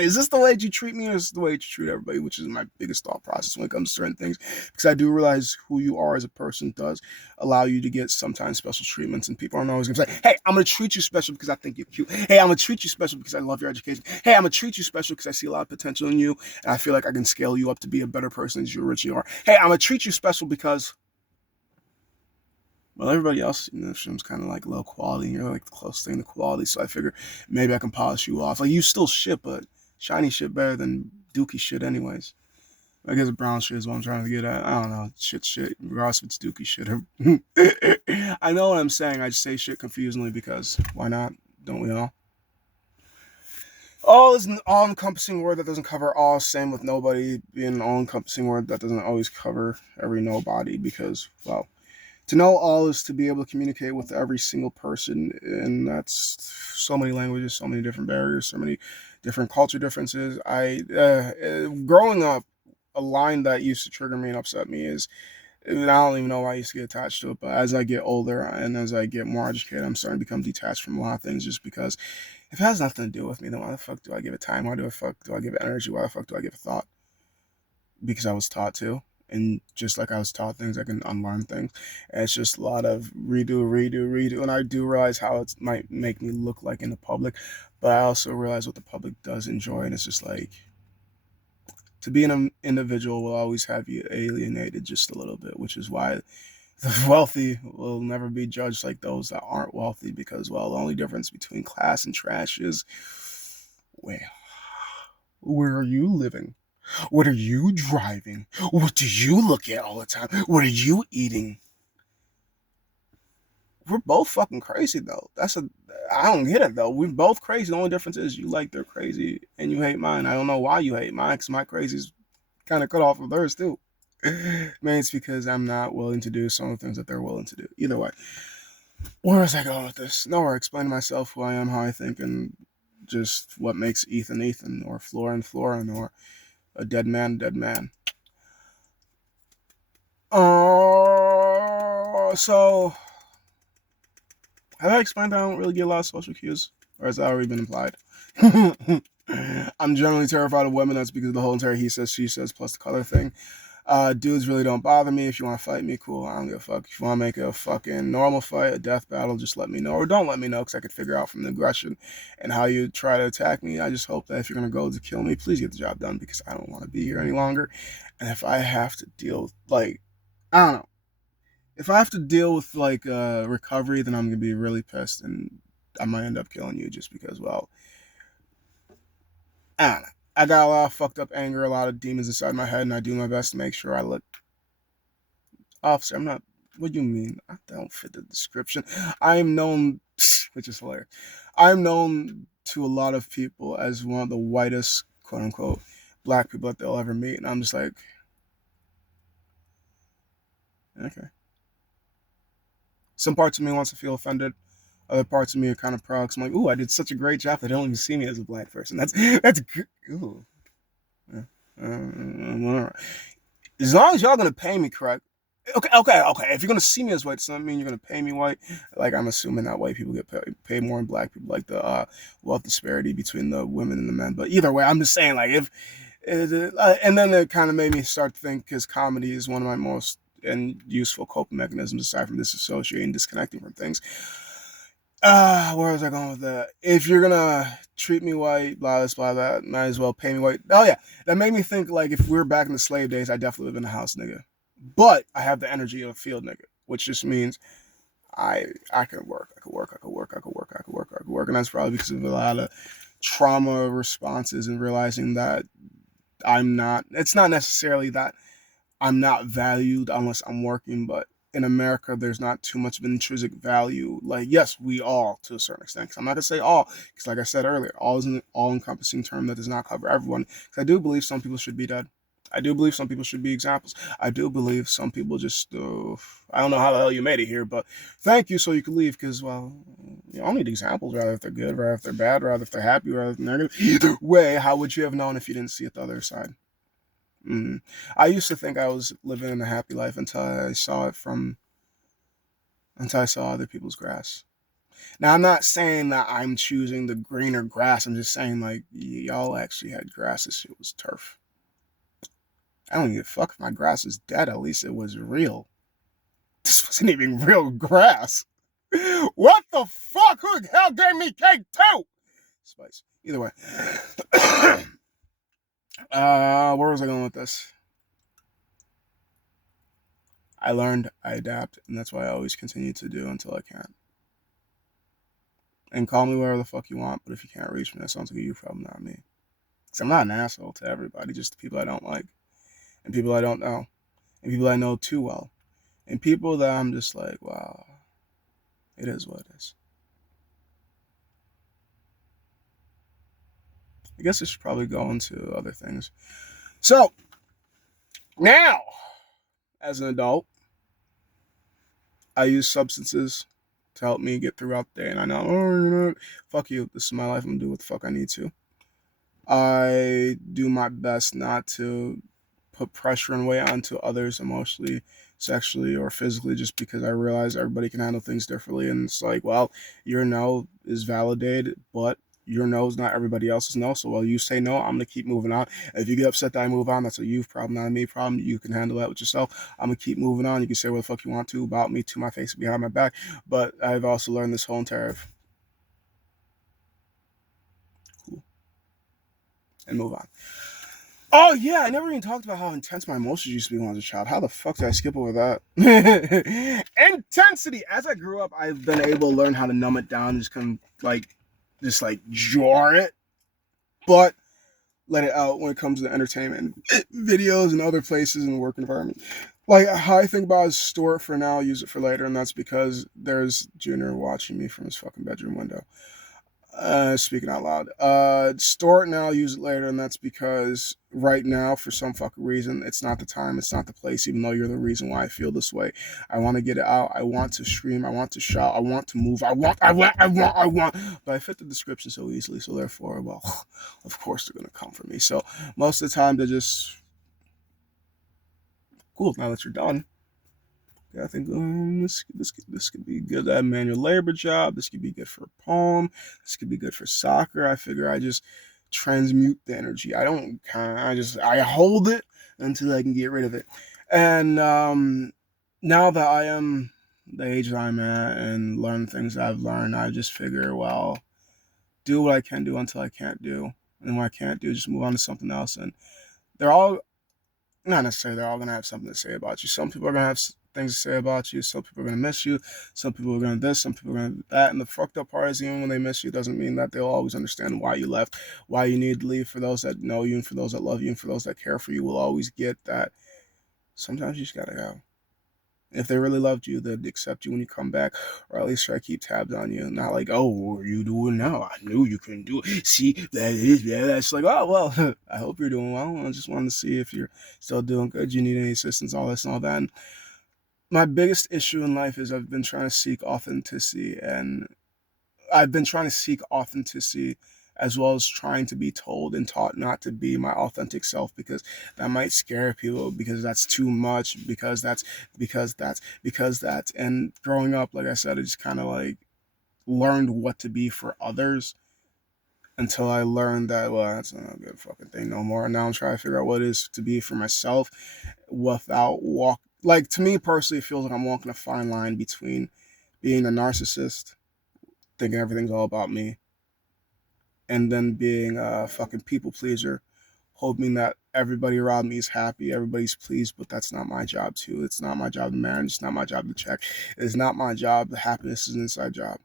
is this the way that you treat me, or is this the way that you treat everybody? Which is my biggest thought process when it comes to certain things, because I do realize who you are as a person does allow you to get sometimes special treatments, and people aren't always going to say, hey, I'm going to treat you special because I think you're cute. Hey, I'm going to treat you special because I love your education. Hey, I'm going to treat you special because I see a lot of potential in you, and I feel like I can scale you up to be a better person as you originally are. Hey, I'm going to treat you special because, well, everybody else in the film's kind of like low quality, and you're like the closest thing to quality. So I figure maybe I can polish you off. Like, you still shit, but shiny shit better than dookie shit, anyways. I guess brown shit is what I'm trying to get at. I don't know, shit, regardless if it's dookie shit. I know what I'm saying. I just say shit confusingly because why not? Don't we all? All is an all-encompassing word that doesn't cover all. Same with nobody being an all-encompassing word that doesn't always cover every nobody, because, well, to know all is to be able to communicate with every single person, and that's so many languages, so many different barriers, so many different culture differences. Growing up, a line that used to trigger me and upset me is, and I don't even know why I used to get attached to it, but as I get older and as I get more educated, I'm starting to become detached from a lot of things, just because if it has nothing to do with me, then why the fuck do I give it time? Why do the fuck do I give it energy? Why the fuck do I give it thought? Because I was taught to. And just like I was taught things, I can unlearn things. And it's just a lot of redo. And I do realize how it might make me look like in the public, but I also realize what the public does enjoy. And it's just like, to be an individual will always have you alienated just a little bit, which is why the wealthy will never be judged like those that aren't wealthy, because, well, the only difference between class and trash is, well, where are you living? What are you driving? What do you look at all the time? What are you eating? We're both fucking crazy though. I don't get it though. We're both crazy. The only difference is you like their crazy and you hate mine. I don't know why you hate mine, because my crazy's kind of cut off of theirs too. Maybe it's because I'm not willing to do some of the things that they're willing to do. Either way, where was I going with this? Nowhere. Explaining myself, who I am, how I think, and just what makes Ethan Ethan, or Florin Florin, or a dead man dead man. So have I explained that I don't really get a lot of social cues, or has that already been implied? I'm generally terrified of women. That's because of the whole entire he says, she says, plus the color thing. Dudes really don't bother me. If you want to fight me, cool. I don't give a fuck. If you want to make a fucking normal fight, a death battle, just let me know. Or don't let me know, because I could figure out from the aggression and how you try to attack me. I just hope that if you're going to go to kill me, please get the job done, because I don't want to be here any longer. And if I have to deal with, like, I don't know. If I have to deal with, like, recovery, then I'm going to be really pissed, and I might end up killing you just because, well, I don't know. I got a lot of fucked up anger, a lot of demons inside my head, and I do my best to make sure I look. Officer, I'm not What do you mean? I don't fit the description. I am known, which is hilarious. I'm known to a lot of people as one of the whitest, quote unquote, black people that they'll ever meet. And I'm just like, okay. Some parts of me wants to feel offended. Other parts of me are kind of proud. 'Cause I'm like, ooh, I did such a great job. They don't even see me as a black person. That's good. Ooh. Yeah. All right. As long as y'all gonna pay me correct. Okay. If you're gonna see me as white, does that mean you're gonna pay me white? Like I'm assuming that white people get paid more than black people, like the wealth disparity between the women and the men. But either way, I'm just saying, like if, and then it kind of made me start to think because comedy is one of my most and useful coping mechanisms aside from disassociating, disconnecting from things. Where was I going with that? If you're gonna treat me white, blah blah blah, might as well pay me white. Oh yeah, that made me think like if we were back in the slave days, I definitely would have been a house nigga. But I have the energy of a field nigga, which just means I can work, and that's probably because of a lot of trauma responses and realizing that I'm not. It's not necessarily that I'm not valued unless I'm working, but in America, there's not too much of intrinsic value. Like, yes, we all to a certain extent. Because I'm not gonna say all, because like I said earlier, all is an all-encompassing term that does not cover everyone. Because I do believe some people should be dead. I do believe some people should be examples. I do believe some people just, I don't know how the hell you made it here, but thank you so you can leave because, well, you all need examples, rather if they're good, rather if they're bad, rather if they're happy, rather if they're negative. Either way, how would you have known if you didn't see it the other side? I used to think I was living in a happy life until I saw other people's grass. Now I'm not saying that I'm choosing the greener grass. I'm just saying like y'all actually had grass. This shit was turf. I don't give a fuck if my grass is dead. At least it was real. This wasn't even real grass. What the fuck? Who the hell gave me cake too? Spice. Either way. Where was I going with this? I learned, I adapt, and that's why I always continue to do until I can't. And call me whatever the fuck you want, but if you can't reach me, that sounds like a you problem, not me. Because I'm not an asshole to everybody, just the people I don't like, and people I don't know, and people I know too well, and people that I'm just like, wow, it is what it is. I guess I should probably go into other things. So, now, as an adult, I use substances to help me get throughout the day. And I know, fuck you. This is my life. I'm gonna do what the fuck I need to. I do my best not to put pressure and weight onto others emotionally, sexually, or physically, just because I realize everybody can handle things differently. And it's like, well, your no is validated, but your no is not everybody else's no. So while you say no, I'm gonna keep moving on. If you get upset that I move on, that's a you problem, not a me problem. You can handle that with yourself. I'm gonna keep moving on. You can say what the fuck you want to about me to my face behind my back. But I've also learned this whole entire cool and move on. Oh yeah, I never even talked about how intense my emotions used to be when I was a child. How the fuck did I skip over that? Intensity. As I grew up, I've been able to learn how to numb it down and just kind of just like jar it, but let it out when it comes to entertainment videos and other places in the work environment. Like how I think about is store it for now, use it for later, and that's because there's Junior watching me from his fucking bedroom window. Speaking out loud. Store it now, use it later, and that's because right now, for some fucking reason, it's not the time, it's not the place, even though you're the reason why I feel this way. I want to get it out. I want to scream. I want to shout. I want to move. I want. But I fit the description so easily, so therefore, well, of course they're gonna come for me. So most of the time, they're just cool. Now that you're done, I think this could be good at a manual labor job. This could be good for a poem. This could be good for soccer. I figure I just transmute the energy. I don't kind of, I hold it until I can get rid of it. And now that I am the age that I'm at and learn things that I've learned, I just figure, well, do what I can do until I can't do. And what I can't do, just move on to something else. And they're all not necessarily they're all gonna have something to say about you. Some people are gonna have things to say about you. Some people are gonna miss you. Some people are gonna this. Some people are gonna that. And the fucked up part is, even when they miss you, doesn't mean that they'll always understand why you left, why you need to leave. For those that know you, and for those that love you, and for those that care for you, will always get that. Sometimes you just gotta go. If they really loved you, they'd accept you when you come back, or at least try to keep tabs on you. Not like, oh, what are you doing now? I knew you couldn't do it. See, that is, yeah, that's like, oh, well, I hope you're doing well. I just wanted to see if you're still doing good. You need any assistance, all this and all that. And my biggest issue in life is I've been trying to seek authenticity, and I've been trying to seek authenticity as well as trying to be told and taught not to be my authentic self, because that might scare people, because that's too much, because that's and growing up, like I said, I just kind of like learned what to be for others until I learned that, well, that's not a good fucking thing no more. And now I'm trying to figure out what it is to be for myself without walk. Like, to me personally, it feels like I'm walking a fine line between being a narcissist, thinking everything's all about me, and then being a fucking people pleaser, hoping that everybody around me is happy, everybody's pleased, but that's not my job too. It's not my job to manage, it's not my job to check. It's not my job. Happiness is an inside job.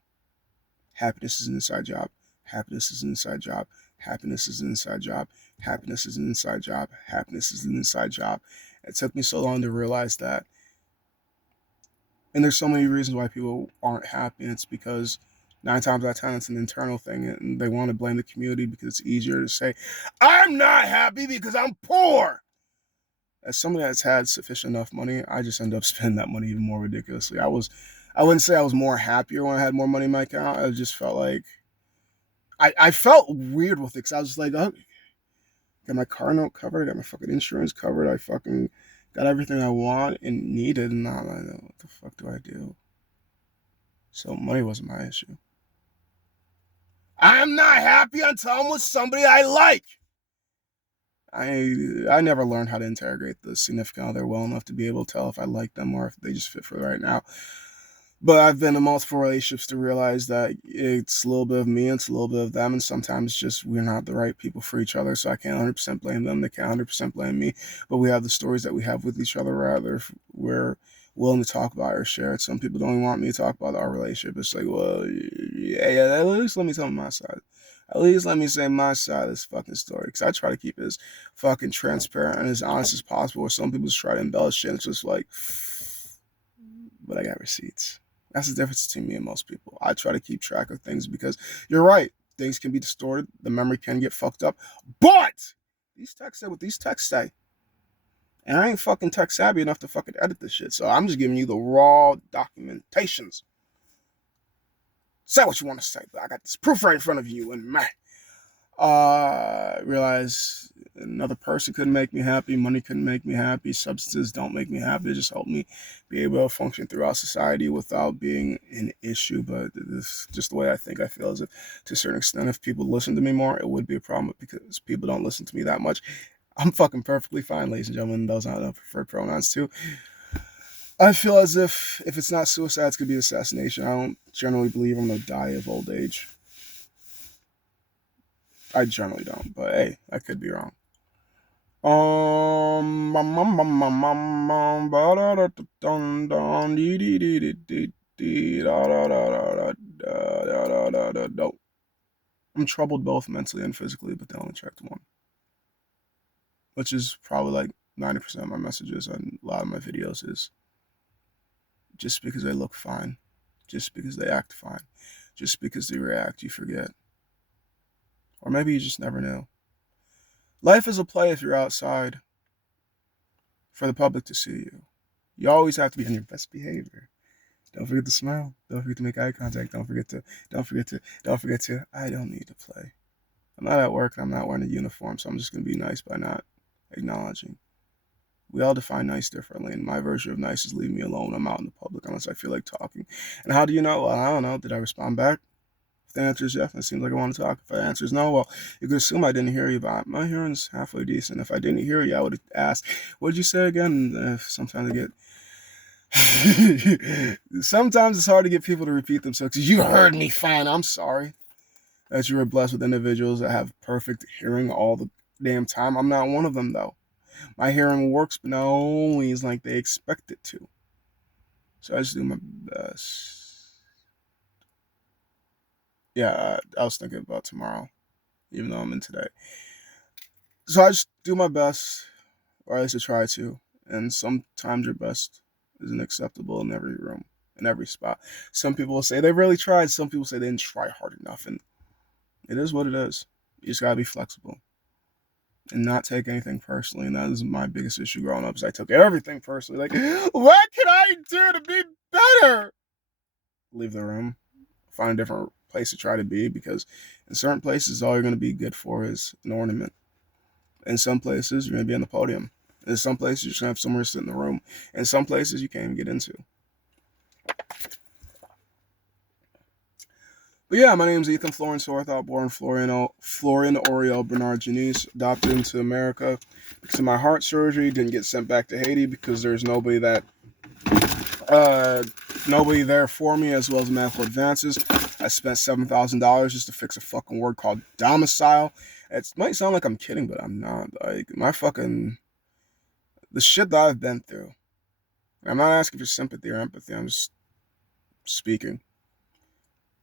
Happiness is an inside job. Happiness is an inside job. Happiness is an inside job. Happiness is an inside job. Happiness is an inside job. It took me so long to realize that. And there's so many reasons why people aren't happy, and it's because 9 times out of 10 it's an internal thing, and they want to blame the community because it's easier to say, I'm not happy because I'm poor. As somebody that's had sufficient enough money, I just end up spending that money even more ridiculously. I wouldn't say I was more happier when I had more money in my account. I just felt like I felt weird with it, because I was like, oh, got my car note covered, I got my fucking insurance covered, I fucking got everything I want and needed, and now I'm like, what the fuck do I do? So money wasn't my issue. I'm not happy until I'm with somebody I like. I never learned how to interrogate the significant other well enough to be able to tell if I like them or if they just fit for right now. But I've been in multiple relationships to realize that it's a little bit of me, it's a little bit of them, and sometimes just we're not the right people for each other. So I can't 100% blame them, they can't 100% blame me. But we have the stories that we have with each other, rather if we're willing to talk about or share it. Some people don't even want me to talk about our relationship. It's like, well, yeah, at least let me tell my side. At least let me say my side of this fucking story. Because I try to keep it as fucking transparent and as honest as possible. Where some people just try to embellish shit. It's just like, but I got receipts. That's the difference between me and most people. I try to keep track of things because you're right. Things can be distorted. The memory can get fucked up. But these texts say what these texts say. And I ain't fucking tech savvy enough to fucking edit this shit. So I'm just giving you the raw documentations. Say what you want to say, but I got this proof right in front of you, and man, realize another person couldn't make me happy, money couldn't make me happy, substances don't make me happy. They just help me be able to function throughout society without being an issue. But it's just the way I think. I feel as if, to a certain extent, if people listen to me more, it would be a problem. But because people don't listen to me that much, I'm fucking perfectly fine, ladies and gentlemen. Those are the preferred pronouns too. I feel as if it's not suicide, it's gonna be assassination. I don't generally believe I'm gonna die of old age. I generally don't, but hey, I could be wrong. I'm troubled both mentally and physically, but they only checked one, which is probably like 90% of my messages and a lot of my videos is just because they look fine, just because they act fine, just because they react, you forget. Or maybe you just never know. Life is a play if you're outside for the public to see you. You always have to be on your best behavior. Don't forget to smile. Don't forget to make eye contact. Don't forget to, I don't need to play. I'm not at work and I'm not wearing a uniform, so I'm just going to be nice by not acknowledging. We all define nice differently, and my version of nice is leave me alone. I'm out in the public unless I feel like talking. And how do you know? Well, I don't know. Did I respond back? If the answer is yes, it seems like I want to talk. If the answer is no, well, you could assume I didn't hear you, but my hearing's halfway decent. If I didn't hear you, I would have asked, what did you say again? And sometimes I get sometimes it's hard to get people to repeat themselves because you heard me fine. I'm sorry that you were blessed with individuals that have perfect hearing all the damn time. I'm not one of them though. My hearing works, but not always like they expect it to. So I just do my best. Yeah, I was thinking about tomorrow, even though I'm in today. So I just do my best, or at least I try to. And sometimes your best isn't acceptable in every room, in every spot. Some people will say they really tried. Some people say they didn't try hard enough, and it is what it is. You just gotta be flexible and not take anything personally. And that is my biggest issue growing up. Is I took everything personally. Like, what can I do to be better? Leave the room, find a different place to try to be, because in certain places, all you're going to be good for is an ornament. In some places, you're going to be on the podium. In some places, you're just going to have somewhere to sit in the room. In some places, you can't even get into. But yeah, my name's Ethan Florence Orthout, born Florian Oriel Bernard Janice, adopted into America because of my heart surgery. Didn't get sent back to Haiti because there's nobody there for me, as well as medical advances. I spent $7,000 just to fix a fucking word called domicile. It might sound like I'm kidding, but I'm not. Like, the shit that I've been through. I'm not asking for sympathy or empathy. I'm just speaking.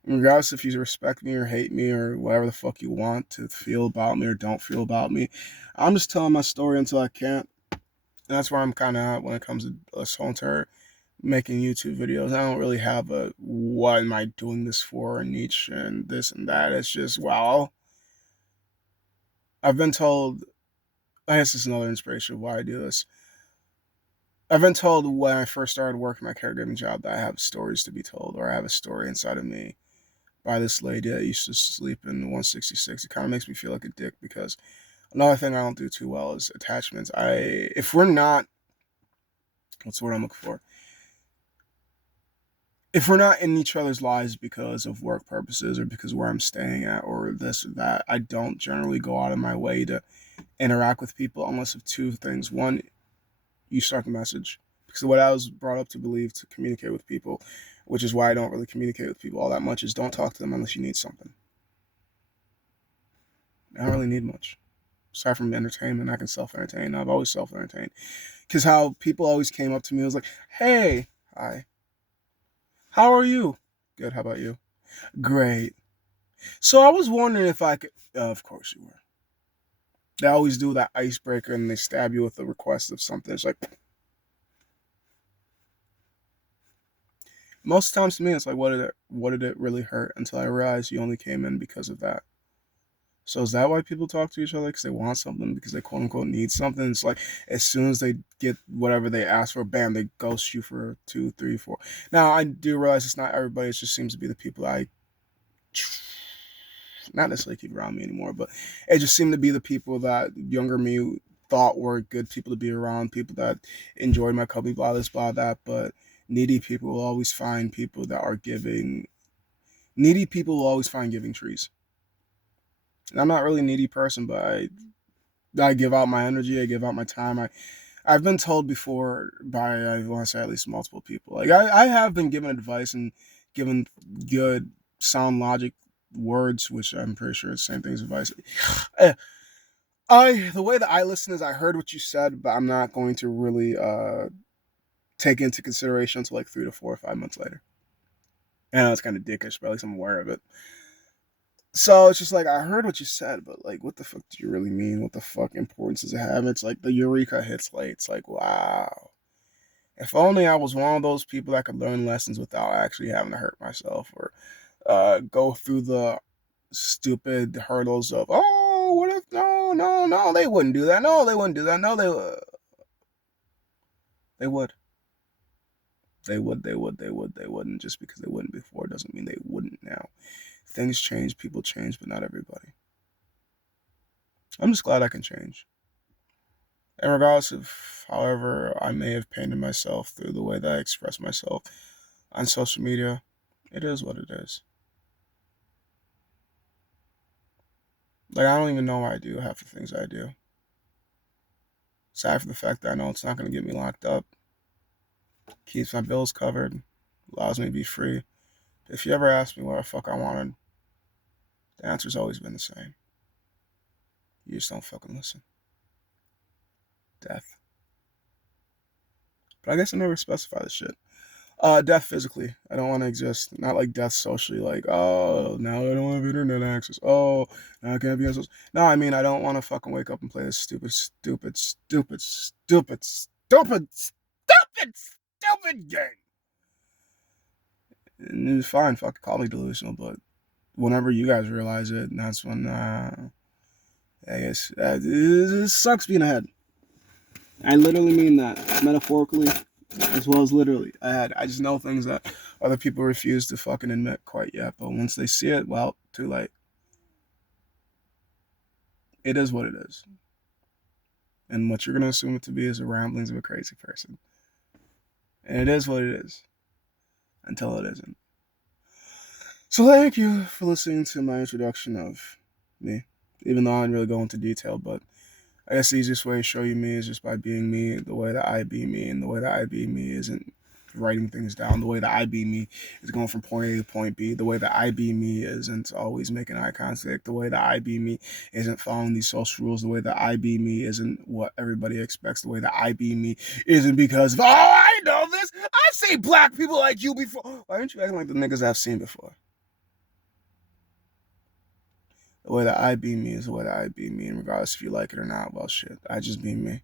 Regardless if you respect me or hate me or whatever the fuck you want to feel about me or don't feel about me, I'm just telling my story until I can't. And that's where I'm kind of at when it comes to this whole entire making YouTube videos. I don't really have a what am I doing this for and niche and this and that. It's just, well, I've been told, I guess this is another inspiration of why I do this. I've been told when I first started working my caregiving job that I have stories to be told, or I have a story inside of me by this lady that used to sleep in 166. It kind of makes me feel like a dick, because another thing I don't do too well is attachments. If we're not, what's the word I'm looking for? If we're not in each other's lives because of work purposes or because where I'm staying at or this or that, I don't generally go out of my way to interact with people unless of two things. One, you start the message. Because what I was brought up to believe to communicate with people, which is why I don't really communicate with people all that much, is don't talk to them unless you need something. I don't really need much. Aside from entertainment, I can self-entertain. I've always self-entertained. Because how people always came up to me was like, hey, hi, how are you? Good, how about you? Great. So I was wondering if I could, of course you were. They always do that icebreaker and they stab you with a request of something. It's like, most times to me, it's like, what did it really hurt? Until I realized you only came in because of that. So is that why people talk to each other? Because they want something, because they quote unquote need something. It's like as soon as they get whatever they ask for, bam, they ghost you for 2, 3, 4. Now I do realize it's not everybody. It just seems to be the people I not necessarily keep around me anymore, but it just seemed to be the people that younger me thought were good people to be around, people that enjoyed my company, blah this, blah that. But needy people will always find people that are giving. Needy people will always find giving trees. And I'm not really a needy person, but I give out my energy, I give out my time. I've been told before by, I want to say, at least multiple people. Like I have been given advice and given good sound logic words, which I'm pretty sure is the same thing as advice. The way that I listen is I heard what you said, but I'm not going to really take into consideration until like 3 to 4 or 5 months later. And it's kind of dickish, but at least I'm aware of it. So it's just like, I heard what you said, but like, what the fuck do you really mean? What the fuck importance does it have? It's like the eureka hits late. It's like, wow. If only I was one of those people that could learn lessons without actually having to hurt myself or go through the stupid hurdles of, oh, what if, no, no, no, they wouldn't do that. No, they wouldn't do that. No, they would. They wouldn't. Just because they wouldn't before doesn't mean they wouldn't now. Things change, people change, but not everybody. I'm just glad I can change. And regardless of however I may have painted myself through the way that I express myself on social media, it is what it is. Like, I don't even know why I do half the things I do. Aside from the fact that I know it's not going to get me locked up, keeps my bills covered, allows me to be free. If you ever ask me what the fuck I wanted, the answer's always been the same. You just don't fucking listen. Death. But I guess I never specify this shit. Death physically. I don't want to exist. Not like death socially, like, oh, now I don't have internet access. Oh, now I can't be on social. No, I mean, I don't want to fucking wake up and play this stupid, stupid, stupid, stupid, stupid, stupid, stupid game. And it's fine, fuck, call me delusional, but whenever you guys realize it, that's when, I guess, it sucks being ahead. I literally mean that, metaphorically, as well as literally. I just know things that other people refuse to fucking admit quite yet, but once they see it, well, too late. It is what it is. And what you're going to assume it to be is the ramblings of a crazy person. And it is what it is. Until it isn't. So thank you for listening to my introduction of me. Even though I didn't really go into detail, but I guess the easiest way to show you me is just by being me, the way that I be me. And the way that I be me isn't writing things down. The way that I be me is going from point A to point B. The way that I be me isn't always making eye contact. The way that I be me isn't following these social rules. The way that I be me isn't what everybody expects. The way that I be me isn't because of, oh, I know this. I've seen black people like you before. Why aren't you acting like the niggas I've seen before? The way that I be me is the way that I be me, and regardless if you like it or not, well, shit, I just be me.